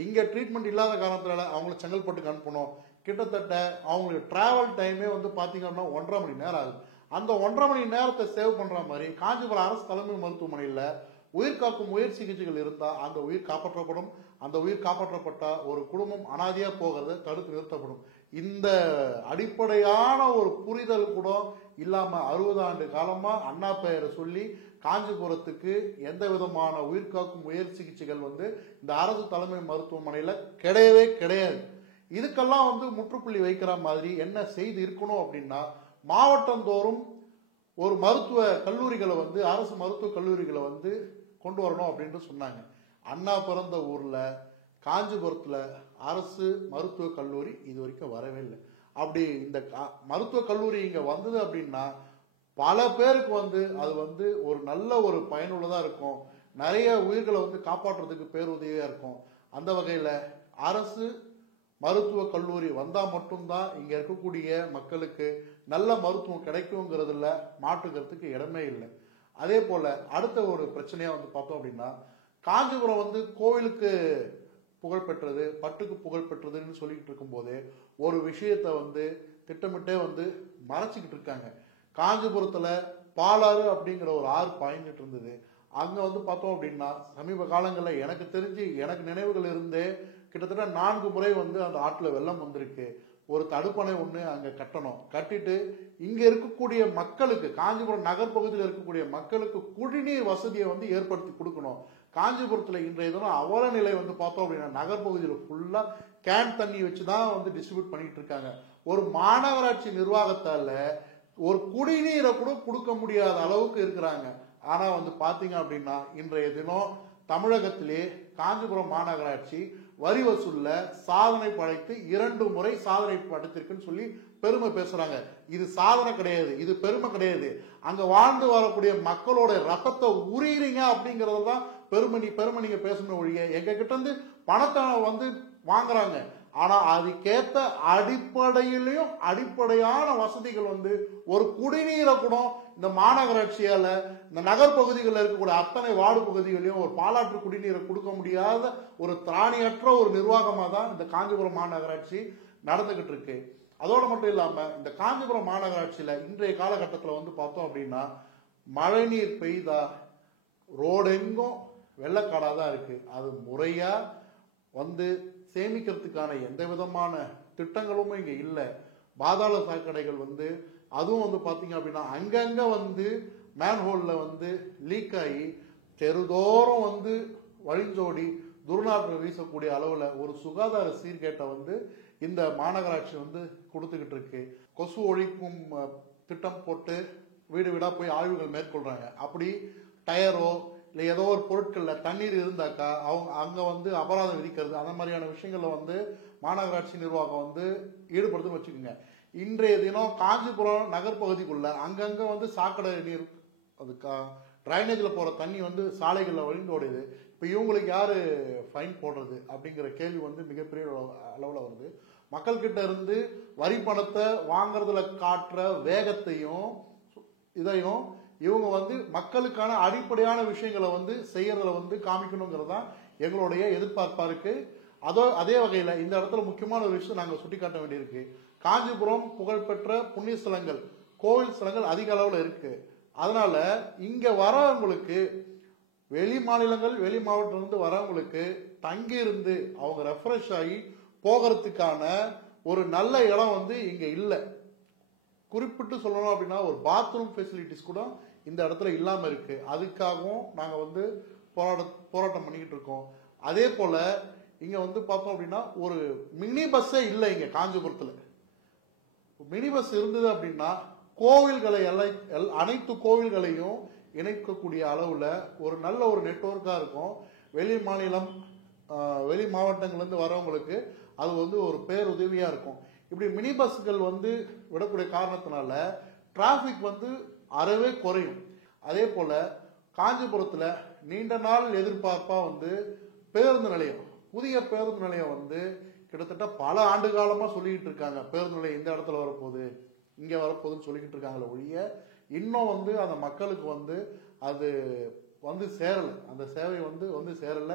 இங்க ட்ரீட்மெண்ட் இல்லாத காரணத்தினால அவங்களை செங்கல்பட்டுக்கு அனுப்பணும். கிட்டத்தட்ட அவங்களுக்கு டிராவல் டைமே பாத்தீங்க அப்படின்னா 1.5 மணி நேரம் ஆகுது. அந்த 1.5 மணி நேரத்தை சேவ் பண்ற மாதிரி காஞ்சிபுரம் அரசு தலைமை மருத்துவமனையில உயிர்காக்கும் உயர் சிகிச்சைகள் இருந்தா அந்த உயிர் காப்பாற்றப்படும். அந்த உயிர் காப்பாற்றப்பட்டா ஒரு குடும்பம் அனாதையா போகிறத தடுத்து நிறுத்தப்படும். இந்த அடிப்படையான ஒரு புரிதல் கூட இல்லாம 60 ஆண்டு காலமா அண்ணா பெயரை சொல்லி காஞ்சிபுரத்துக்கு எந்த விதமான உயிர்காக்கும் உயர் சிகிச்சைகள் இந்த அரசு தலைமை மருத்துவமனையில கிடையவே கிடையாது. இதுக்கெல்லாம் முற்றுப்புள்ளி வைக்கிற மாதிரி என்ன செய்து இருக்கணும் அப்படின்னா, மாவட்டந்தோறும் ஒரு மருத்துவ கல்லூரிகளை அரசு மருத்துவ கல்லூரிகளை கொண்டு வரணும் அப்படின்னு சொன்னாங்க. அண்ணா பிறந்த ஊர்ல காஞ்சிபுரத்துல அரசு மருத்துவ கல்லூரி இது வரைக்கும் வரவே இல்லை. அப்படி இந்த மருத்துவ கல்லூரி இங்க வந்தது அப்படின்னா பல பேருக்கு அது ஒரு நல்ல ஒரு பயனுள்ளதா இருக்கும். நிறைய உயிர்களை காப்பாற்றுறதுக்கு பேருதவியா இருக்கும். அந்த வகையில அரசு மருத்துவ கல்லூரி வந்தா மட்டும்தான் இங்க இருக்கக்கூடிய மக்களுக்கு நல்ல மருத்துவம் கிடைக்குங்கிறதுல மாற்றுக்கிறதுக்கு இடமே இல்லை. அதே போல அடுத்த ஒரு பிரச்சனையா பார்த்தோம் அப்படின்னா, காஞ்சிபுரம் கோவிலுக்கு புகழ்பெற்றது, பட்டுக்கு புகழ் பெற்றதுன்னு சொல்லிட்டு இருக்கும் போதே ஒரு விஷயத்த திட்டமிட்டே மறைச்சிக்கிட்டு இருக்காங்க. காஞ்சிபுரத்துல பாலாறு அப்படிங்கிற ஒரு ஆறு பாய்ந்துட்டு இருந்தது. அங்க பார்த்தோம் அப்படின்னா சமீப காலங்களில் எனக்கு தெரிஞ்சு எனக்கு நினைவுகள் இருந்தே கிட்டத்தட்ட 4 முறை அந்த ஆற்றுல வெள்ளம் வந்திருக்கு. ஒரு தடுப்பணை ஒண்ணு அங்க கட்டணும். கட்டிட்டு இங்க இருக்கக்கூடிய மக்களுக்கு, காஞ்சிபுரம் நகர் பகுதியில் இருக்கக்கூடிய மக்களுக்கு குடிநீர் வசதியை ஏற்படுத்தி கொடுக்கணும். காஞ்சிபுரத்துல இன்றைய தினம் அவல நிலை பார்த்தோம் அப்படின்னா நகர் பகுதியில் ஃபுல்லா கேன் தண்ணி வச்சுதான் டிஸ்ட்ரிபியூட் பண்ணிட்டு இருக்காங்க. ஒரு மாநகராட்சி நிர்வாகத்தால ஒரு குடிநீரை கூட கொடுக்க முடியாத அளவுக்கு இருக்கிறாங்க. ஆனா பாத்தீங்க அப்படின்னா இன்றைய தினம் தமிழகத்திலே காஞ்சிபுரம் மாநகராட்சி வரி வசூல்ல சாதனை படைத்து 2 முறை சாதனை படைத்திருக்குன்னு சொல்லி பெருமை பேசுறாங்க. இது சாதனை கிடையாது, இது பெருமை கிடையாது. அங்க வாழ்ந்து வரக்கூடிய மக்களோட ரத்தத்தை உரியுறீங்க அப்படிங்கறதுதான் பெருமை நீங்க பேசணும் ஒழிய எங்க கிட்ட இருந்து பணத்தை வாங்குறாங்க. ஆனா அதுக்கேத்த அடிப்படையிலையும் அடிப்படையான வசதிகள் ஒரு குடிநீரை கூட இந்த மாநகராட்சியால இந்த நகர் பகுதிகளில் இருக்கக்கூடிய அத்தனை வார்டு பகுதிகளையும் ஒரு பாலாற்று குடிநீரை கொடுக்க முடியாத ஒரு திராணியற்ற ஒரு நிர்வாகமா தான் இந்த காஞ்சிபுரம் மாநகராட்சி நடந்துகிட்டு இருக்கு. அதோட மட்டும் இல்லாம இந்த காஞ்சிபுரம் மாநகராட்சியில இன்றைய காலகட்டத்தில் பார்த்தோம் அப்படின்னா மழைநீர் பெய்தா ரோடெங்கும் வெள்ளக்காடா தான் இருக்கு. அது முறையா சேமிக்கிறதுக்கான எந்த விதமான திட்டங்களும் இங்க இல்ல. பாதாள சாக்கடைகள் அதுவும் பாத்தீங்க அப்படின்னா அங்கங்க மேன்ஹோல்ல லீக் ஆகி தெருதோறும் வழிஞ்சோடி துர்நாற்றம் வீசக்கூடிய அளவுல ஒரு சுகாதார சீர்கேட்டை இந்த மாநகராட்சி கொடுத்துக்கிட்டு இருக்கு. கொசு ஒழிக்கும் திட்டம் போட்டு வீடு வீடா போய் ஆய்வுகள் மேற்கொள்றாங்க. அப்படி டயரோ இல்ல ஏதோ ஒரு பொருட்கள்ல தண்ணீர் இருந்தாக்கா அவங்க அங்க அபராதம் விதிக்கிறது, அந்த மாதிரியான விஷயங்கள்ல மாநகராட்சி நிர்வாகம் ஈடுபடுத்துன்னு வச்சுக்கோங்க. இன்றைய தினம் காஞ்சிபுரம் நகர் பகுதிக்குள்ள அங்கங்க சாக்கடை நீர் அது டிரைனேஜ்ல போற தண்ணி சாலைகள்ல வழிந்தோடுது. இப்ப இவங்களுக்கு யாரு ஃபைன் போடுறது அப்படிங்கிற கேள்வி மிகப்பெரிய அளவுல வருது. மக்கள் கிட்ட இருந்து வரி பணத்தை வாங்குறதுல காட்டுற வேகத்தையும் இதையும் இவங்க மக்களுக்கான அடிப்படையான விஷயங்களை செய்யறதுல காமிக்கணுங்கிறது தான் எங்களுடைய எதிர்பார்ப்பா இருக்கு. அதே வகையில இந்த இடத்துல முக்கியமான ஒரு விஷயம் நாங்க சுட்டிக்காட்ட வேண்டியிருக்கு. காஞ்சிபுரம் புகழ்பெற்ற புண்ணிய ஸ்தலங்கள், கோவில் ஸ்தலங்கள் அதிக அளவுல இருக்கு. அதனால இங்க வரவங்களுக்கு வெளி மாநிலங்கள் வெளி மாவட்டத்திலிருந்து வரவங்களுக்கு தங்கி இருந்து அவங்க ரெஃப்ரெஷ் ஆகி போகிறதுக்கான ஒரு நல்ல இடம் வந்து இங்க இல்லை. குறிப்பிட்டு சொல்லணும் அப்படின்னா ஒரு பாத்ரூம் ஃபெசிலிட்டிஸ் கூட இந்த இடத்துல இல்லாம இருக்கு. அதுக்காகவும் நாங்க வந்து போராட்டம் பண்ணிக்கிட்டு இருக்கோம். அதே போல இங்க வந்து பார்த்தோம் அப்படின்னா ஒரு மினி பஸ்ஸே இல்லை இங்க காஞ்சிபுரத்துல. மினி பஸ் இருந்தது அப்படின்னா கோவில்களை அனைத்து கோவில்களையும் இணைக்கக்கூடிய அளவுல ஒரு நல்ல ஒரு நெட்வொர்க்கா இருக்கும். வெளி மாநிலம் வெளி மாவட்டங்கள்ல இருந்து வரவங்களுக்கு அது வந்து ஒரு பேருதவியா இருக்கும். இப்படி மினி பஸ்கள் வந்து விடக்கூடிய காரணத்தினால டிராபிக் வந்து அறவே குறையும். அதே போல காஞ்சிபுரத்துல நீண்ட நாள் எதிர்பார்ப்பா வந்து பேருந்து நிலையம், புதிய பேருந்து நிலையம் வந்து கிட்டத்தட்ட பல ஆண்டு காலமா சொல்லிக்கிட்டு இருக்காங்க. பேருந்து நிலையம் இந்த இடத்துல வரப்போகுது, இங்க வரப்போகுதுன்னு சொல்லிக்கிட்டு இருக்காங்களே ஒழிய இன்னும் வந்து அந்த மக்களுக்கு வந்து அது வந்து சேரல, அந்த சேவை வந்து சேரல.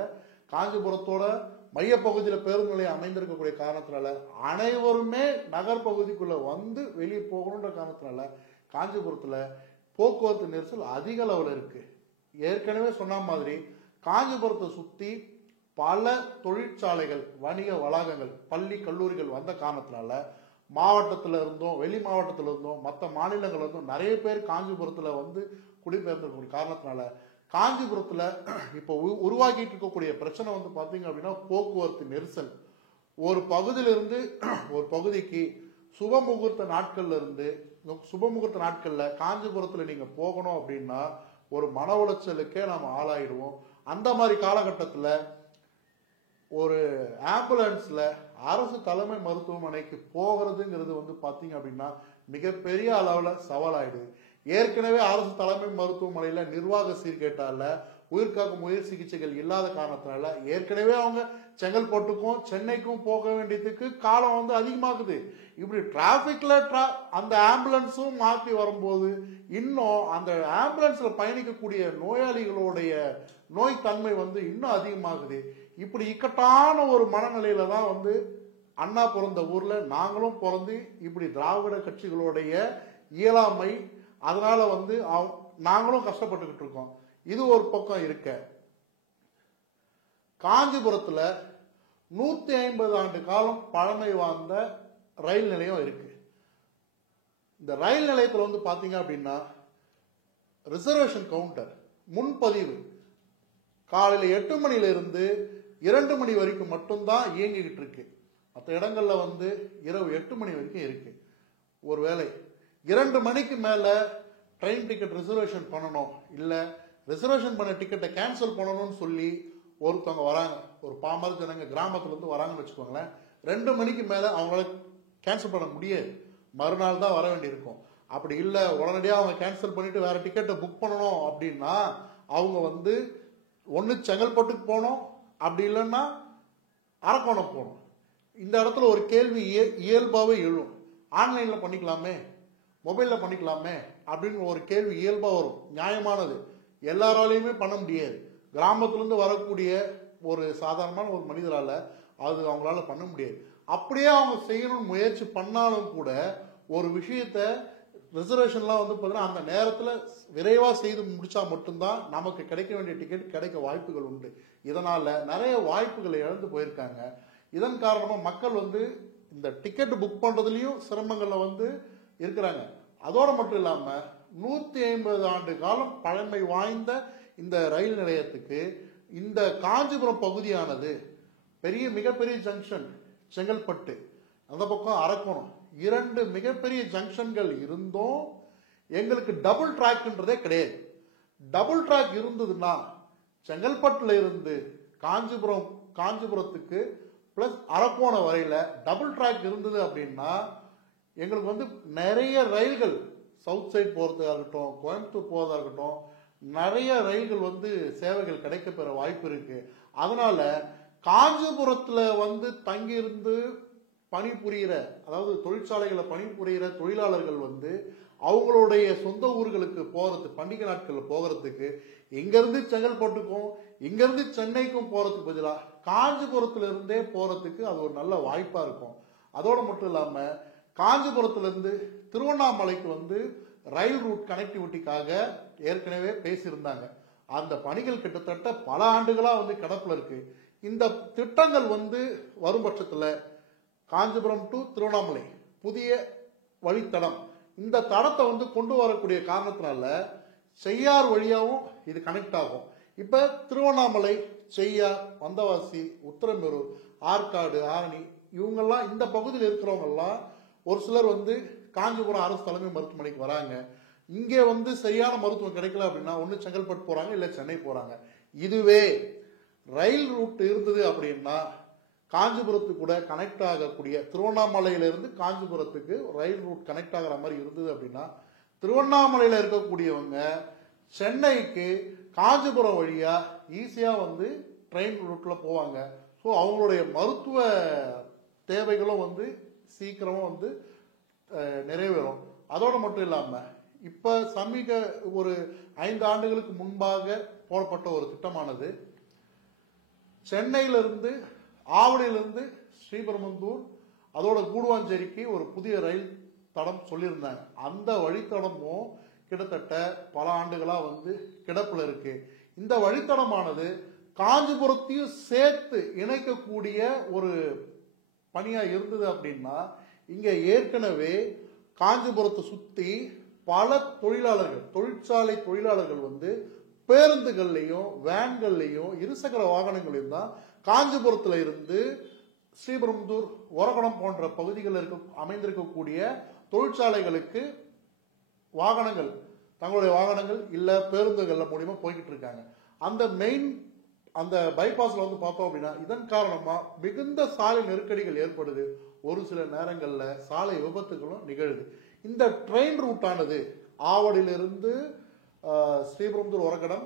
காஞ்சிபுரத்தோட மையப்பகுதியில் பேருந்து நிலையம் அமைந்திருக்கக்கூடிய காரணத்தினால அனைவருமே நகர் பகுதிக்குள்ள வந்து வெளியே போகணுன்ற காரணத்தினால காஞ்சிபுரத்துல போக்குவரத்து நெரிசல் அதிக அளவில் இருக்கு. ஏற்கனவே சொன்ன மாதிரி காஞ்சிபுரத்தை சுத்தி பல தொழிற்சாலைகள், வணிக வளாகங்கள், பள்ளி கல்லூரிகள் வந்த காரணத்தினால மாவட்டத்தில் இருந்தும் வெளி மாவட்டத்தில் இருந்தும் மற்ற மாநிலங்கள் இருந்தும் நிறைய பேர் காஞ்சிபுரத்துல வந்து குடிபெயர்ந்த காரணத்தினால காஞ்சிபுரத்துல இப்போ உருவாக்கிட்டு இருக்கக்கூடிய பிரச்சனை வந்து பாத்தீங்க அப்படின்னா போக்குவரத்து நெரிசல். ஒரு பகுதியிலிருந்து ஒரு பகுதிக்கு சுபமுகூர்த்த நாட்கள்ல காஞ்சிபுரத்துல நீங்க போகணும் அப்படின்னா ஒரு மன உளைச்சலுக்கே நாம ஆளாயிடுவோம். அந்த மாதிரி காலகட்டத்துல ஒரு ஆம்புலன்ஸ்ல அரசு தலைமை மருத்துவமனைக்கு போகிறதுங்கிறது வந்து பாத்தீங்க அப்படின்னா மிகப்பெரிய அளவுல சவாலாயிடுது. ஏற்கனவே அரசு தலைமை மருத்துவமனையில நிர்வாக சீர்கேட்டால உயிர்காக்கும் உயிர் சிகிச்சைகள் இல்லாத காரணத்தினால ஏற்கனவே அவங்க செங்கல்பட்டுக்கும் சென்னைக்கும் போக வேண்டியதுக்கு காலம் வந்து அதிகமாகுது. இப்படி டிராபிக்ல அந்த ஆம்புலன்ஸும் மாற்றி வரும்போது இன்னும் அந்த ஆம்புலன்ஸ்ல பயணிக்கக்கூடிய நோயாளிகளுடைய நோய் தன்மை வந்து இன்னும் அதிகமாகுது. இப்படி இக்கட்டான ஒரு மனநிலையில தான் வந்து அண்ணா பிறந்த ஊர்ல நாங்களும் பிறந்து இப்படி திராவிட கட்சிகளுடைய இயலாமை, அதனால வந்து நாங்களும் கஷ்டப்பட்டுக்கிட்டு இருக்கோம். இது ஒரு பக்கம் இருக்க, காஞ்சிபுரத்துல 150 ஆண்டு காலம் பழமை வாய்ந்த ரயில் நிலையம் இருக்கு. இந்த ரயில் நிலையத்தில் வந்து பாத்தீங்க அப்படின்னா ரிசர்வேஷன் கவுண்டர் முன்பதிவு காலையில 8 மணில இருந்து 2 மணி வரைக்கும் மட்டும்தான் இயங்கிக்கிட்டு இருக்கு. மற்ற இடங்கள்ல வந்து இரவு 8 மணி வரைக்கும் இருக்கு. ஒருவேளை 2 மணிக்கு மேல ட்ரெயின் டிக்கெட் ரிசர்வேஷன் பண்ணணும், இல்ல ரிசர்வேஷன் பண்ண டிக்கெட்டை கேன்சல் பண்ணணும்னு சொல்லி ஒருத்தவங்க வராங்க, ஒரு பாமர ஜனங்க கிராமத்துல இருந்து வராங்கன்னு வச்சுக்கோங்களேன். 2 மணிக்கு மேல அவங்களால கேன்சல் பண்ண முடியாது, மறுநாள் தான் வர வேண்டியிருக்கும். அப்படி இல்ல உடனடியாக அவங்க கேன்சல் பண்ணிட்டு வேற டிக்கெட்டை புக் பண்ணணும் அப்படின்னா அவங்க வந்து ஒன்னு செங்கல்பட்டுக்கு போகணும், அப்படி இல்லைன்னா அரக்கோணம் போகணும். இந்த இடத்துல ஒரு கேள்வி இயல்பாவே எழும், ஆன்லைன்ல பண்ணிக்கலாமே, மொபைல்ல பண்ணிக்கலாமே அப்படின்னு ஒரு கேள்வி இயல்பா வரும். நியாயமானது, எல்லாராலையுமே பண்ண முடியாது. கிராமத்திலிருந்து வரக்கூடிய ஒரு சாதாரணமான ஒரு மனிதரால அது அவங்களால பண்ண முடியாது. அப்படியே அவங்க செய்யணும்னு முயற்சி பண்ணாலும் கூட ஒரு விஷயத்த ரிசர்வேஷன்லாம் வந்து பார்த்தீங்கன்னா அந்த நேரத்தில் விரைவாக செய்து முடிச்சா மட்டும்தான் நமக்கு கிடைக்க வேண்டிய டிக்கெட் கிடைக்க வாய்ப்புகள் உண்டு. இதனால நிறைய வாய்ப்புகளை இழந்து போயிருக்காங்க. இதன் காரணமா மக்கள் வந்து இந்த டிக்கெட் புக் பண்றதுலயும் சிரமங்கள்ல வந்து இருக்கிறாங்க. அதோட மட்டும் இல்லாம 150 ஆண்டு காலம் பழமை வாய்ந்த இந்த ரயில் நிலையத்துக்கு இந்த காஞ்சிபுரம் பகுதியானது மிகப்பெரிய ஜங்ஷன் செங்கல்பட்டு, அந்த பக்கம் அரக்கோணம், 2 மிகப்பெரிய ஜங்ஷன்கள் இருந்தும் எங்களுக்கு டபுள் டிராக்ன்றதே கிடையாது. டபுள் டிராக் இருந்ததுன்னா செங்கல்பட்டுல இருந்து காஞ்சிபுரத்துக்கு பிளஸ் அரக்கோணம் வரையில டபுள் டிராக் இருந்தது அப்படின்னா எங்களுக்கு வந்து நிறைய ரயில்கள் சவுத் சைட் போறதா இருக்கட்டும், கோயம்புத்தூர் போறதா இருக்கட்டும், நிறைய ரயில்கள் வந்து சேவைகள் கிடைக்க பெற வாய்ப்பு இருக்கு. அதனால காஞ்சிபுரத்துல வந்து தங்கியிருந்து பணிபுரிகிற, அதாவது தொழிற்சாலைகளை பணிபுரிகிற தொழிலாளர்கள் வந்து அவங்களுடைய சொந்த ஊர்களுக்கு போறது, பண்டிகை நாட்கள் போகிறதுக்கு இங்கிருந்து செங்கல்பட்டுக்கும் இங்கிருந்து சென்னைக்கும் போறதுக்கு பதிலா காஞ்சிபுரத்துல இருந்தே போறதுக்கு அது ஒரு நல்ல வாய்ப்பா இருக்கும். அதோட மட்டும் இல்லாம காஞ்சிபுரத்துல இருந்து திருவண்ணாமலைக்கு வந்து ரயில் ரூட் கனெக்டிவிட்டிக்காக ஏற்கனவே பேசியிருந்தாங்க. அந்த பணிகள் கிட்டத்தட்ட பல ஆண்டுகளா வந்து கிடப்புல இருக்கு. இந்த திட்டங்கள் வந்து வரும் பட்சத்துல காஞ்சிபுரம் டு திருவண்ணாமலை புதிய வழித்தடம், இந்த தடத்தை வந்து கொண்டு வரக்கூடிய காரணத்தினால செய்யார் வழியாகவும் இது கனெக்ட் ஆகும். இப்ப திருவண்ணாமலை, செய்யார், வந்தவாசி, உத்தரமேரூர், ஆற்காடு, ஆரணி இவங்கெல்லாம் இந்த பகுதியில் இருக்கிறவங்க எல்லாம் ஒரு சிலர் வந்து காஞ்சிபுரம் அரசு தலைமை மருத்துவமனைக்கு வராங்க. இங்கே வந்து சரியான மருத்துவம் கிடைக்கல அப்படின்னா ஒன்று செங்கல்பட்டு போறாங்க, இல்லை சென்னை போறாங்க. இதுவே ரயில் ரூட் இருந்தது அப்படின்னா காஞ்சிபுரத்துக்கு கூட கனெக்ட் ஆகக்கூடிய, திருவண்ணாமலையிலிருந்து காஞ்சிபுரத்துக்கு ரயில் ரூட் கனெக்ட் ஆகிற மாதிரி இருந்தது அப்படின்னா திருவண்ணாமலையில் இருக்கக்கூடியவங்க சென்னைக்கு காஞ்சிபுரம் வழியா ஈஸியா வந்து ட்ரெயின் ரூட்ல போவாங்க. ஸோ அவங்களுடைய மருத்துவ தேவைகளும் வந்து சீக்கிரமா வந்து நிறைவேறும். அதோடு மட்டும் இல்லாம இப்ப சமீப ஒரு 5 ஆண்டுகளுக்கு முன்பாக போடப்பட்ட ஒரு திட்டமானது சென்னையிலிருந்து, ஆவடியிலிருந்து ஸ்ரீபெரும்புதூர், அதோட கூடுவாஞ்சேரிக்கு ஒரு புதிய ரயில் தடம் சொல்லியிருந்தாங்க. அந்த வழித்தடமும் கிட்டத்தட்ட பல ஆண்டுகளா வந்து கிடப்புல இருக்கு. இந்த வழித்தடமானது காஞ்சிபுரத்தையும் சேர்த்து இணைக்கக்கூடிய ஒரு பணியா இருந்தது அப்படின்னா, இங்க ஏற்கனவே காஞ்சிபுரத்தை சுத்தி பல தொழிலாளர்கள், தொழிற்சாலை தொழிலாளர்கள் வந்து பேருந்துகள்லையும் வேன்கள்லையும் இருசக்கர வாகனங்களையும் தான் காஞ்சிபுரத்துல இருந்து ஸ்ரீபெரும்புதூர், ஒரகடம் போன்ற பகுதிகளில் அமைந்திருக்கக்கூடிய தொழிற்சாலைகளுக்கு வாகனங்கள், தங்களுடைய வாகனங்கள் இல்ல பேருந்துகள் மூலியமா போய்கிட்டு இருக்காங்க. அந்த மெயின் அந்த பைபாஸ்ல வந்து பார்த்தோம் அப்படின்னா இதன் காரணமா மிகுந்த சாலை நெருக்கடிகள் ஏற்படுது. ஒரு சில நேரங்கள்ல சாலை விபத்துகளும் நிகழுது. இந்த ட்ரெயின் ரூட்டானது ஆவடியிலிருந்து ஸ்ரீபெரும்புதூர், ஒரகடம்,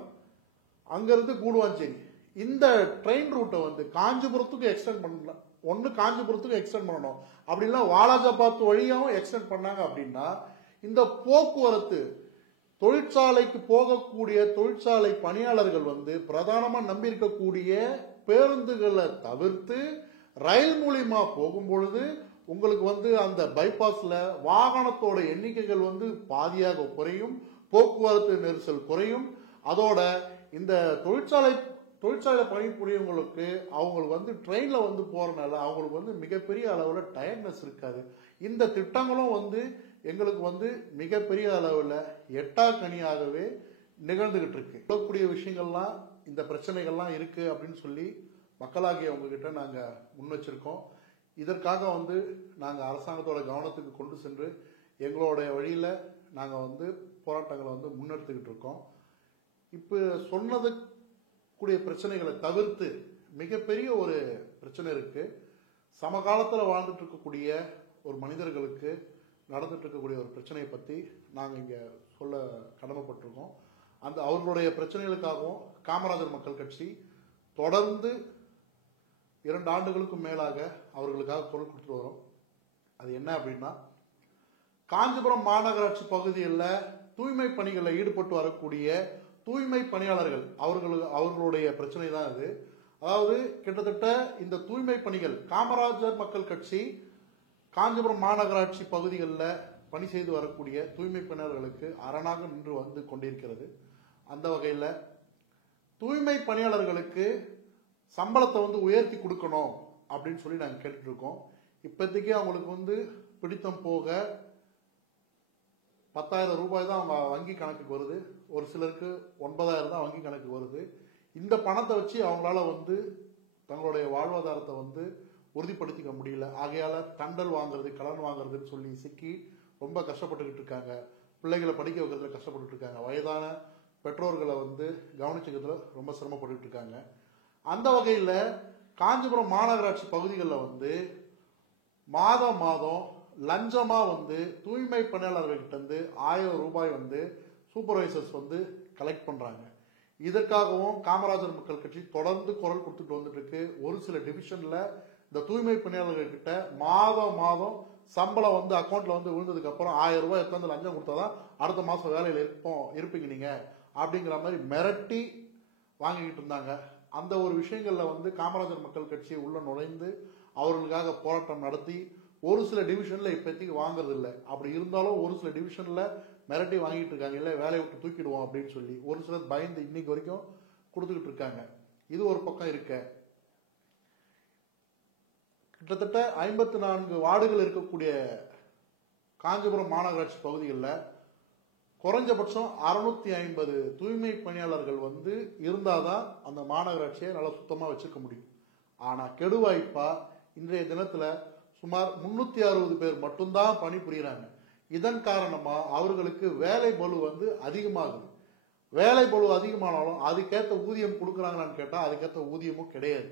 அங்கிருந்து கூடுவாஞ்சேரி, இந்த ட்ரெயின் ரூட்டை வந்து காஞ்சிபுரத்துக்கு எக்ஸ்டெண்ட் பண்ணலாம். ஒன்னு காஞ்சிபுரத்துக்கு எக்ஸ்டெண்ட் பண்ணணும், அப்படின்னா வாலாஜாபாத் வழியாவும் எக்ஸ்டெண்ட் பண்ணாங்க அப்படின்னா இந்த போக்குவரத்து தொழிற்சாலைக்கு போகக்கூடிய தொழிற்சாலை பணியாளர்கள் வந்து பிரதானமா நம்பி இருக்கக்கூடிய பேருந்துகளை தவிர்த்து ரயில் மூலியமா போகும் பொழுது உங்களுக்கு வந்து அந்த பைபாஸ்ல வாகனத்தோட எண்ணிக்கைகள் வந்து பாதியாக குறையும், போக்குவரத்து நெரிசல் குறையும். அதோட இந்த தொழிற்சாலை பணிபுரியவங்களுக்கு அவங்களுக்கு வந்து ட்ரெயின்ல வந்து போறதுனால அவங்களுக்கு வந்து மிகப்பெரிய அளவுல டயர்ட்னஸ் இருக்காது. இந்த திட்டங்களும் வந்து எங்களுக்கு வந்து மிகப்பெரிய அளவுல எட்டாக்கனியாகவே நிகழ்ந்துகிட்டு இருக்கு. சொல்லக்கூடிய விஷயங்கள்லாம், இந்த பிரச்சனைகள்லாம் இருக்கு அப்படின்னு சொல்லி மக்களாகிய உங்ககிட்ட நாங்க முன் வச்சிருக்கோம். இதற்காக வந்து நாங்க அரசாங்கத்தோட கவனத்துக்கு கொண்டு சென்று எங்களுடைய வழியில நாங்க வந்து போராட்டங்களை வந்து முன்னெடுத்துக்கிட்டு இருக்கோம். இப்ப சொன்னது கூடிய பிரச்சனைகளை தவிர்த்து மிகப்பெரிய ஒரு பிரச்சனை இருக்கு. சமகாலத்தில் வாழ்ந்துட்டு இருக்கக்கூடிய ஒரு மனிதர்களுக்கு நடந்துட்டு இருக்கக்கூடிய ஒரு பிரச்சனையை பத்தி நாங்க இங்க சொல்ல கடமைப்பட்டிருக்கோம். அந்த அவர்களுடைய பிரச்சனைகளுக்காகவும் காமராஜர் மக்கள் கட்சி தொடர்ந்து 2 ஆண்டுகளுக்கும் மேலாக அவர்களுக்காக குரல் கொடுத்துட்டு வரோம். அது என்ன அப்படின்னா, காஞ்சிபுரம் மாநகராட்சி பகுதியில் தூய்மை பணிகளில் ஈடுபட்டு வரக்கூடிய தூய்மை பணியாளர்கள் அவர்களுடைய பிரச்சனை தான் இது. அதாவது கிட்டத்தட்ட இந்த தூய்மை பணிகள் காமராஜர் மக்கள் கட்சி காஞ்சிபுரம் மாநகராட்சி பகுதிகளில் பணி செய்து வரக்கூடிய தூய்மை பணியாளர்களுக்கு அரணாக நின்று வந்து கொண்டிருக்கிறது. அந்த வகையில் தூய்மை பணியாளர்களுக்கு சம்பளத்தை வந்து உயர்த்தி கொடுக்கணும் அப்படின்னு சொல்லி நாங்கள் கேட்டுட்டு இருக்கோம். இப்போதைக்கு அவங்களுக்கு வந்து பிடித்தம் போக 10,000 ரூபாய் தான் அவங்க வங்கி கணக்குக்கு வருது. ஒரு சிலருக்கு 9,000 தான் வங்கி கணக்கு வருது. இந்த பணத்தை வச்சு அவங்களால வந்து தங்களுடைய வாழ்வாதாரத்தை வந்து உறுதிப்படுத்திக்க முடியல. ஆகையால தண்டல் வாங்குறது, கடன் வாங்குறதுன்னு சொல்லி சிக்கி ரொம்ப கஷ்டப்பட்டுக்கிட்டு இருக்காங்க. பிள்ளைகளை படிக்க வைக்கிறதுல கஷ்டப்பட்டு இருக்காங்க. வயதான பெற்றோர்களை வந்து கவனிச்சுக்கிறதுல ரொம்ப சிரமப்பட்டு இருக்காங்க. அந்த வகையில் காஞ்சிபுரம் மாநகராட்சி பகுதிகளில் வந்து மாதம் லஞ்சமா வந்து தூய்மை பணியாளர்கிட்ட இருந்து 1000 ரூபாய் வந்து சூப்பர்வைசர்ஸ் வந்து கலெக்ட் பண்றாங்க. இதற்காகவும் காமராஜர் மக்கள் கட்சி தொடர்ந்து குரல் கொடுத்துட்டு வந்துட்டு இருக்கு. ஒரு சில டிவிஷன்ல இந்த தூய்மை பணியாளர்கள் கிட்ட மாதம் சம்பளம் வந்து அக்கௌண்ட்ல வந்து விழுந்ததுக்கு அப்புறம் 1000 ரூபாய் எடுத்து லஞ்சம் கொடுத்தாதான் அடுத்த மாசம் வேலையில இருப்பீங்க நீங்க அப்படிங்கிற மாதிரி மிரட்டி வாங்கிக்கிட்டு இருந்தாங்க. அந்த ஒரு விஷயங்கள்ல வந்து காமராஜர் மக்கள் கட்சி உள்ள நுழைந்து அவர்களுக்காக போராட்டம் நடத்தி ஒரு சில டிவிஷன்ல இப்போதைக்கு வாங்குறது இல்லை. அப்படி இருந்தாலும் ஒரு சில டிவிஷன்ல மிரட்டி வாங்கிட்டு இருக்காங்க. இல்லை வேலையை விட்டு தூக்கிடுவோம் அப்படின்னு சொல்லி ஒரு சிலர் பயந்து இன்னைக்கு வரைக்கும் கொடுத்துக்கிட்டு இருக்காங்க. இது ஒரு பக்கம் இருக்க, கிட்டத்தட்ட 54 வார்டுகள் இருக்கக்கூடிய காஞ்சிபுரம் மாநகராட்சி பகுதிகளில் குறைஞ்சபட்சம் 650 தூய்மை பணியாளர்கள் இருந்தாதான் அந்த மாநகராட்சியை நல்லா சுத்தமாக வச்சுக்க முடியும். ஆனால் கெடுவாய்ப்பா இன்றைய தினத்தில் சுமார் 360 பேர் மட்டும்தான் பணிபுரிகிறாங்க. இதன் காரணமா அவர்களுக்கு வேலை பளு அதிகமாகுது. வேலை பளு அதிகமானாலும் அதுக்கேற்ற ஊதியம் கொடுக்குறாங்களான்னு கேட்டால் அதுக்கேற்ற ஊதியமும் கிடையாது.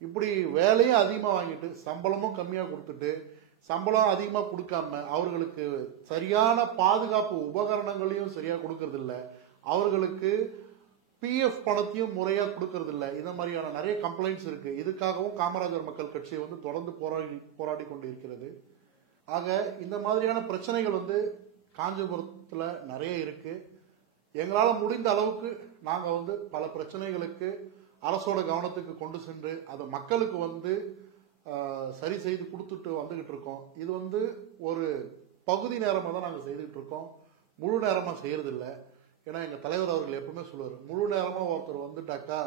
இப்படி வேலையும் அதிகமாக வாங்கிட்டு சம்பளமும் கம்மியாக கொடுத்துட்டு சம்பளம் அதிகமாக கொடுக்காம அவர்களுக்கு சரியான பாதுகாப்பு உபகரணங்களையும் சரியாக கொடுக்கறது இல்லை, அவர்களுக்கு பிஎஃப் பணத்தையும் முறையாக கொடுக்கறது இல்லை. இந்த மாதிரியான நிறைய கம்ப்ளைண்ட்ஸ் இருக்கு. இதுக்காகவும் காமராஜர் மக்கள் கட்சி தொடர்ந்து போராடி கொண்டு இருக்கிறது. ஆக இந்த மாதிரியான பிரச்சனைகள் காஞ்சிபுரத்தில் நிறைய இருக்கு. எங்களால் முடிந்த அளவுக்கு நாங்கள் பல பிரச்சனைகளுக்கு அரசோட கவனத்துக்கு கொண்டு சென்று அதை மக்களுக்கு சரி செய்து கொடுத்துட்டு வந்துகிட்டு இருக்கோம். இது ஒரு பகுதி நேரமாக தான் நாங்கள் செய்துகிட்டு இருக்கோம், முழு நேரமாக செய்யறதில்லை. ஏன்னா எங்கள் தலைவர் அவர்கள் எப்பவுமே சொல்லுவார், முழு நேரமாக ஒருத்தர் வந்துட்டாக்கா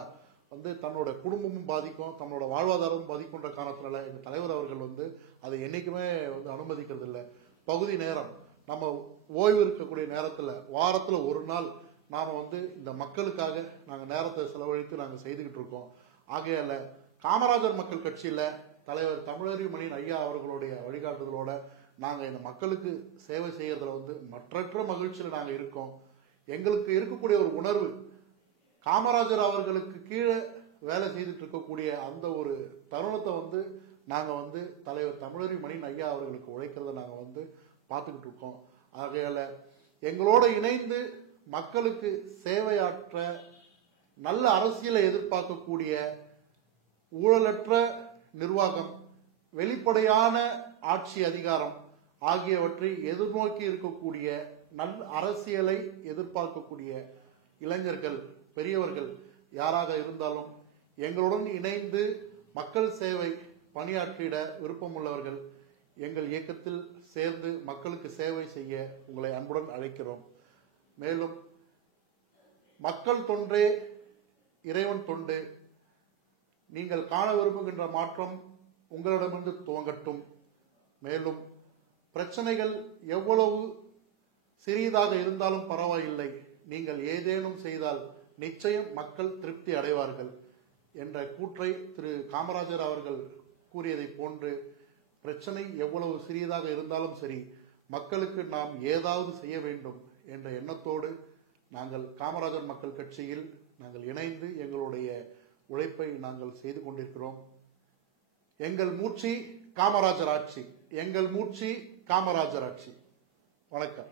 தன்னோட குடும்பமும் பாதிக்கும், தன்னோட வாழ்வாதாரமும் பாதிக்கும்ன்ற காரணத்தினால எங்கள் தலைவர் அவர்கள் அதை என்னைக்குமே அனுமதிக்கிறது இல்லை. பகுதி நேரம் நம்ம ஓய்வு இருக்கக்கூடிய நேரத்தில் வாரத்தில் ஒரு நாள் நாம் இந்த மக்களுக்காக நாங்கள் நேரத்தை செலவழித்து நாங்கள் செய்துக்கிட்டு இருக்கோம். ஆகையால காமராஜர் மக்கள் கட்சியில் தலைவர் தமிழறிவு மணியன் ஐயா அவர்களுடைய வழிகாட்டுதலோட நாங்கள் இந்த மக்களுக்கு சேவை செய்யறதுல மற்றற்ற மகிழ்ச்சியில் நாங்கள் இருக்கோம். எங்களுக்கு இருக்கக்கூடிய ஒரு உணர்வு, காமராஜர் அவர்களுக்கு கீழே வேலை செய்துட்டு இருக்கக்கூடிய அந்த ஒரு தருணத்தை நாங்கள் தலைவர் தமிழறிவு மணியன் ஐயா அவர்களுக்கு உழைக்கிறத நாங்கள் பார்த்துக்கிட்டு இருக்கோம். ஆகையால எங்களோட இணைந்து மக்களுக்கு சேவையாற்ற, நல்ல அரசியலை எதிர்பார்க்கக்கூடிய, ஊழலற்ற நிர்வாகம், வெளிப்படையான ஆட்சி அதிகாரம் ஆகியவற்றை எதிர்நோக்கி இருக்கக்கூடிய நல்ல அரசியலை எதிர்பார்க்கக்கூடிய இளைஞர்கள், பெரியவர்கள் யாராக இருந்தாலும் எங்களுடன் இணைந்து மக்கள் சேவை பணியாற்றிட விருப்பமுள்ளவர்கள் எங்கள் இயக்கத்தில் சேர்ந்து மக்களுக்கு சேவை செய்ய உங்களை அன்புடன் அழைக்கிறோம். மேலும் மக்கள் தொன்றே இறைவன் தொண்டு, நீங்கள் காண விரும்புகின்ற மாற்றம் உங்களிடமிருந்து துவங்கட்டும். மேலும் பிரச்சனைகள் எவ்வளவு சிறியதாக இருந்தாலும் பரவாயில்லை, நீங்கள் ஏதேனும் செய்தால் நிச்சயம் மக்கள் திருப்தி அடைவார்கள் என்ற கூற்றை திரு காமராஜர் அவர்கள் கூறியதை போன்று பிரச்சனை எவ்வளவு சிறியதாக இருந்தாலும் சரி, மக்களுக்கு நாம் ஏதாவது செய்ய வேண்டும் என்ற எண்ணத்தோடு நாங்கள் காமராஜர் மக்கள் கட்சியில் நாங்கள் இணைந்து எங்களுடைய உழைப்பை நாங்கள் செய்து கொண்டிருக்கிறோம். எங்கள் மூச்சு காமராஜர் ஆட்சி, எங்கள் மூச்சு காமராஜர் ஆட்சி. வணக்கம்.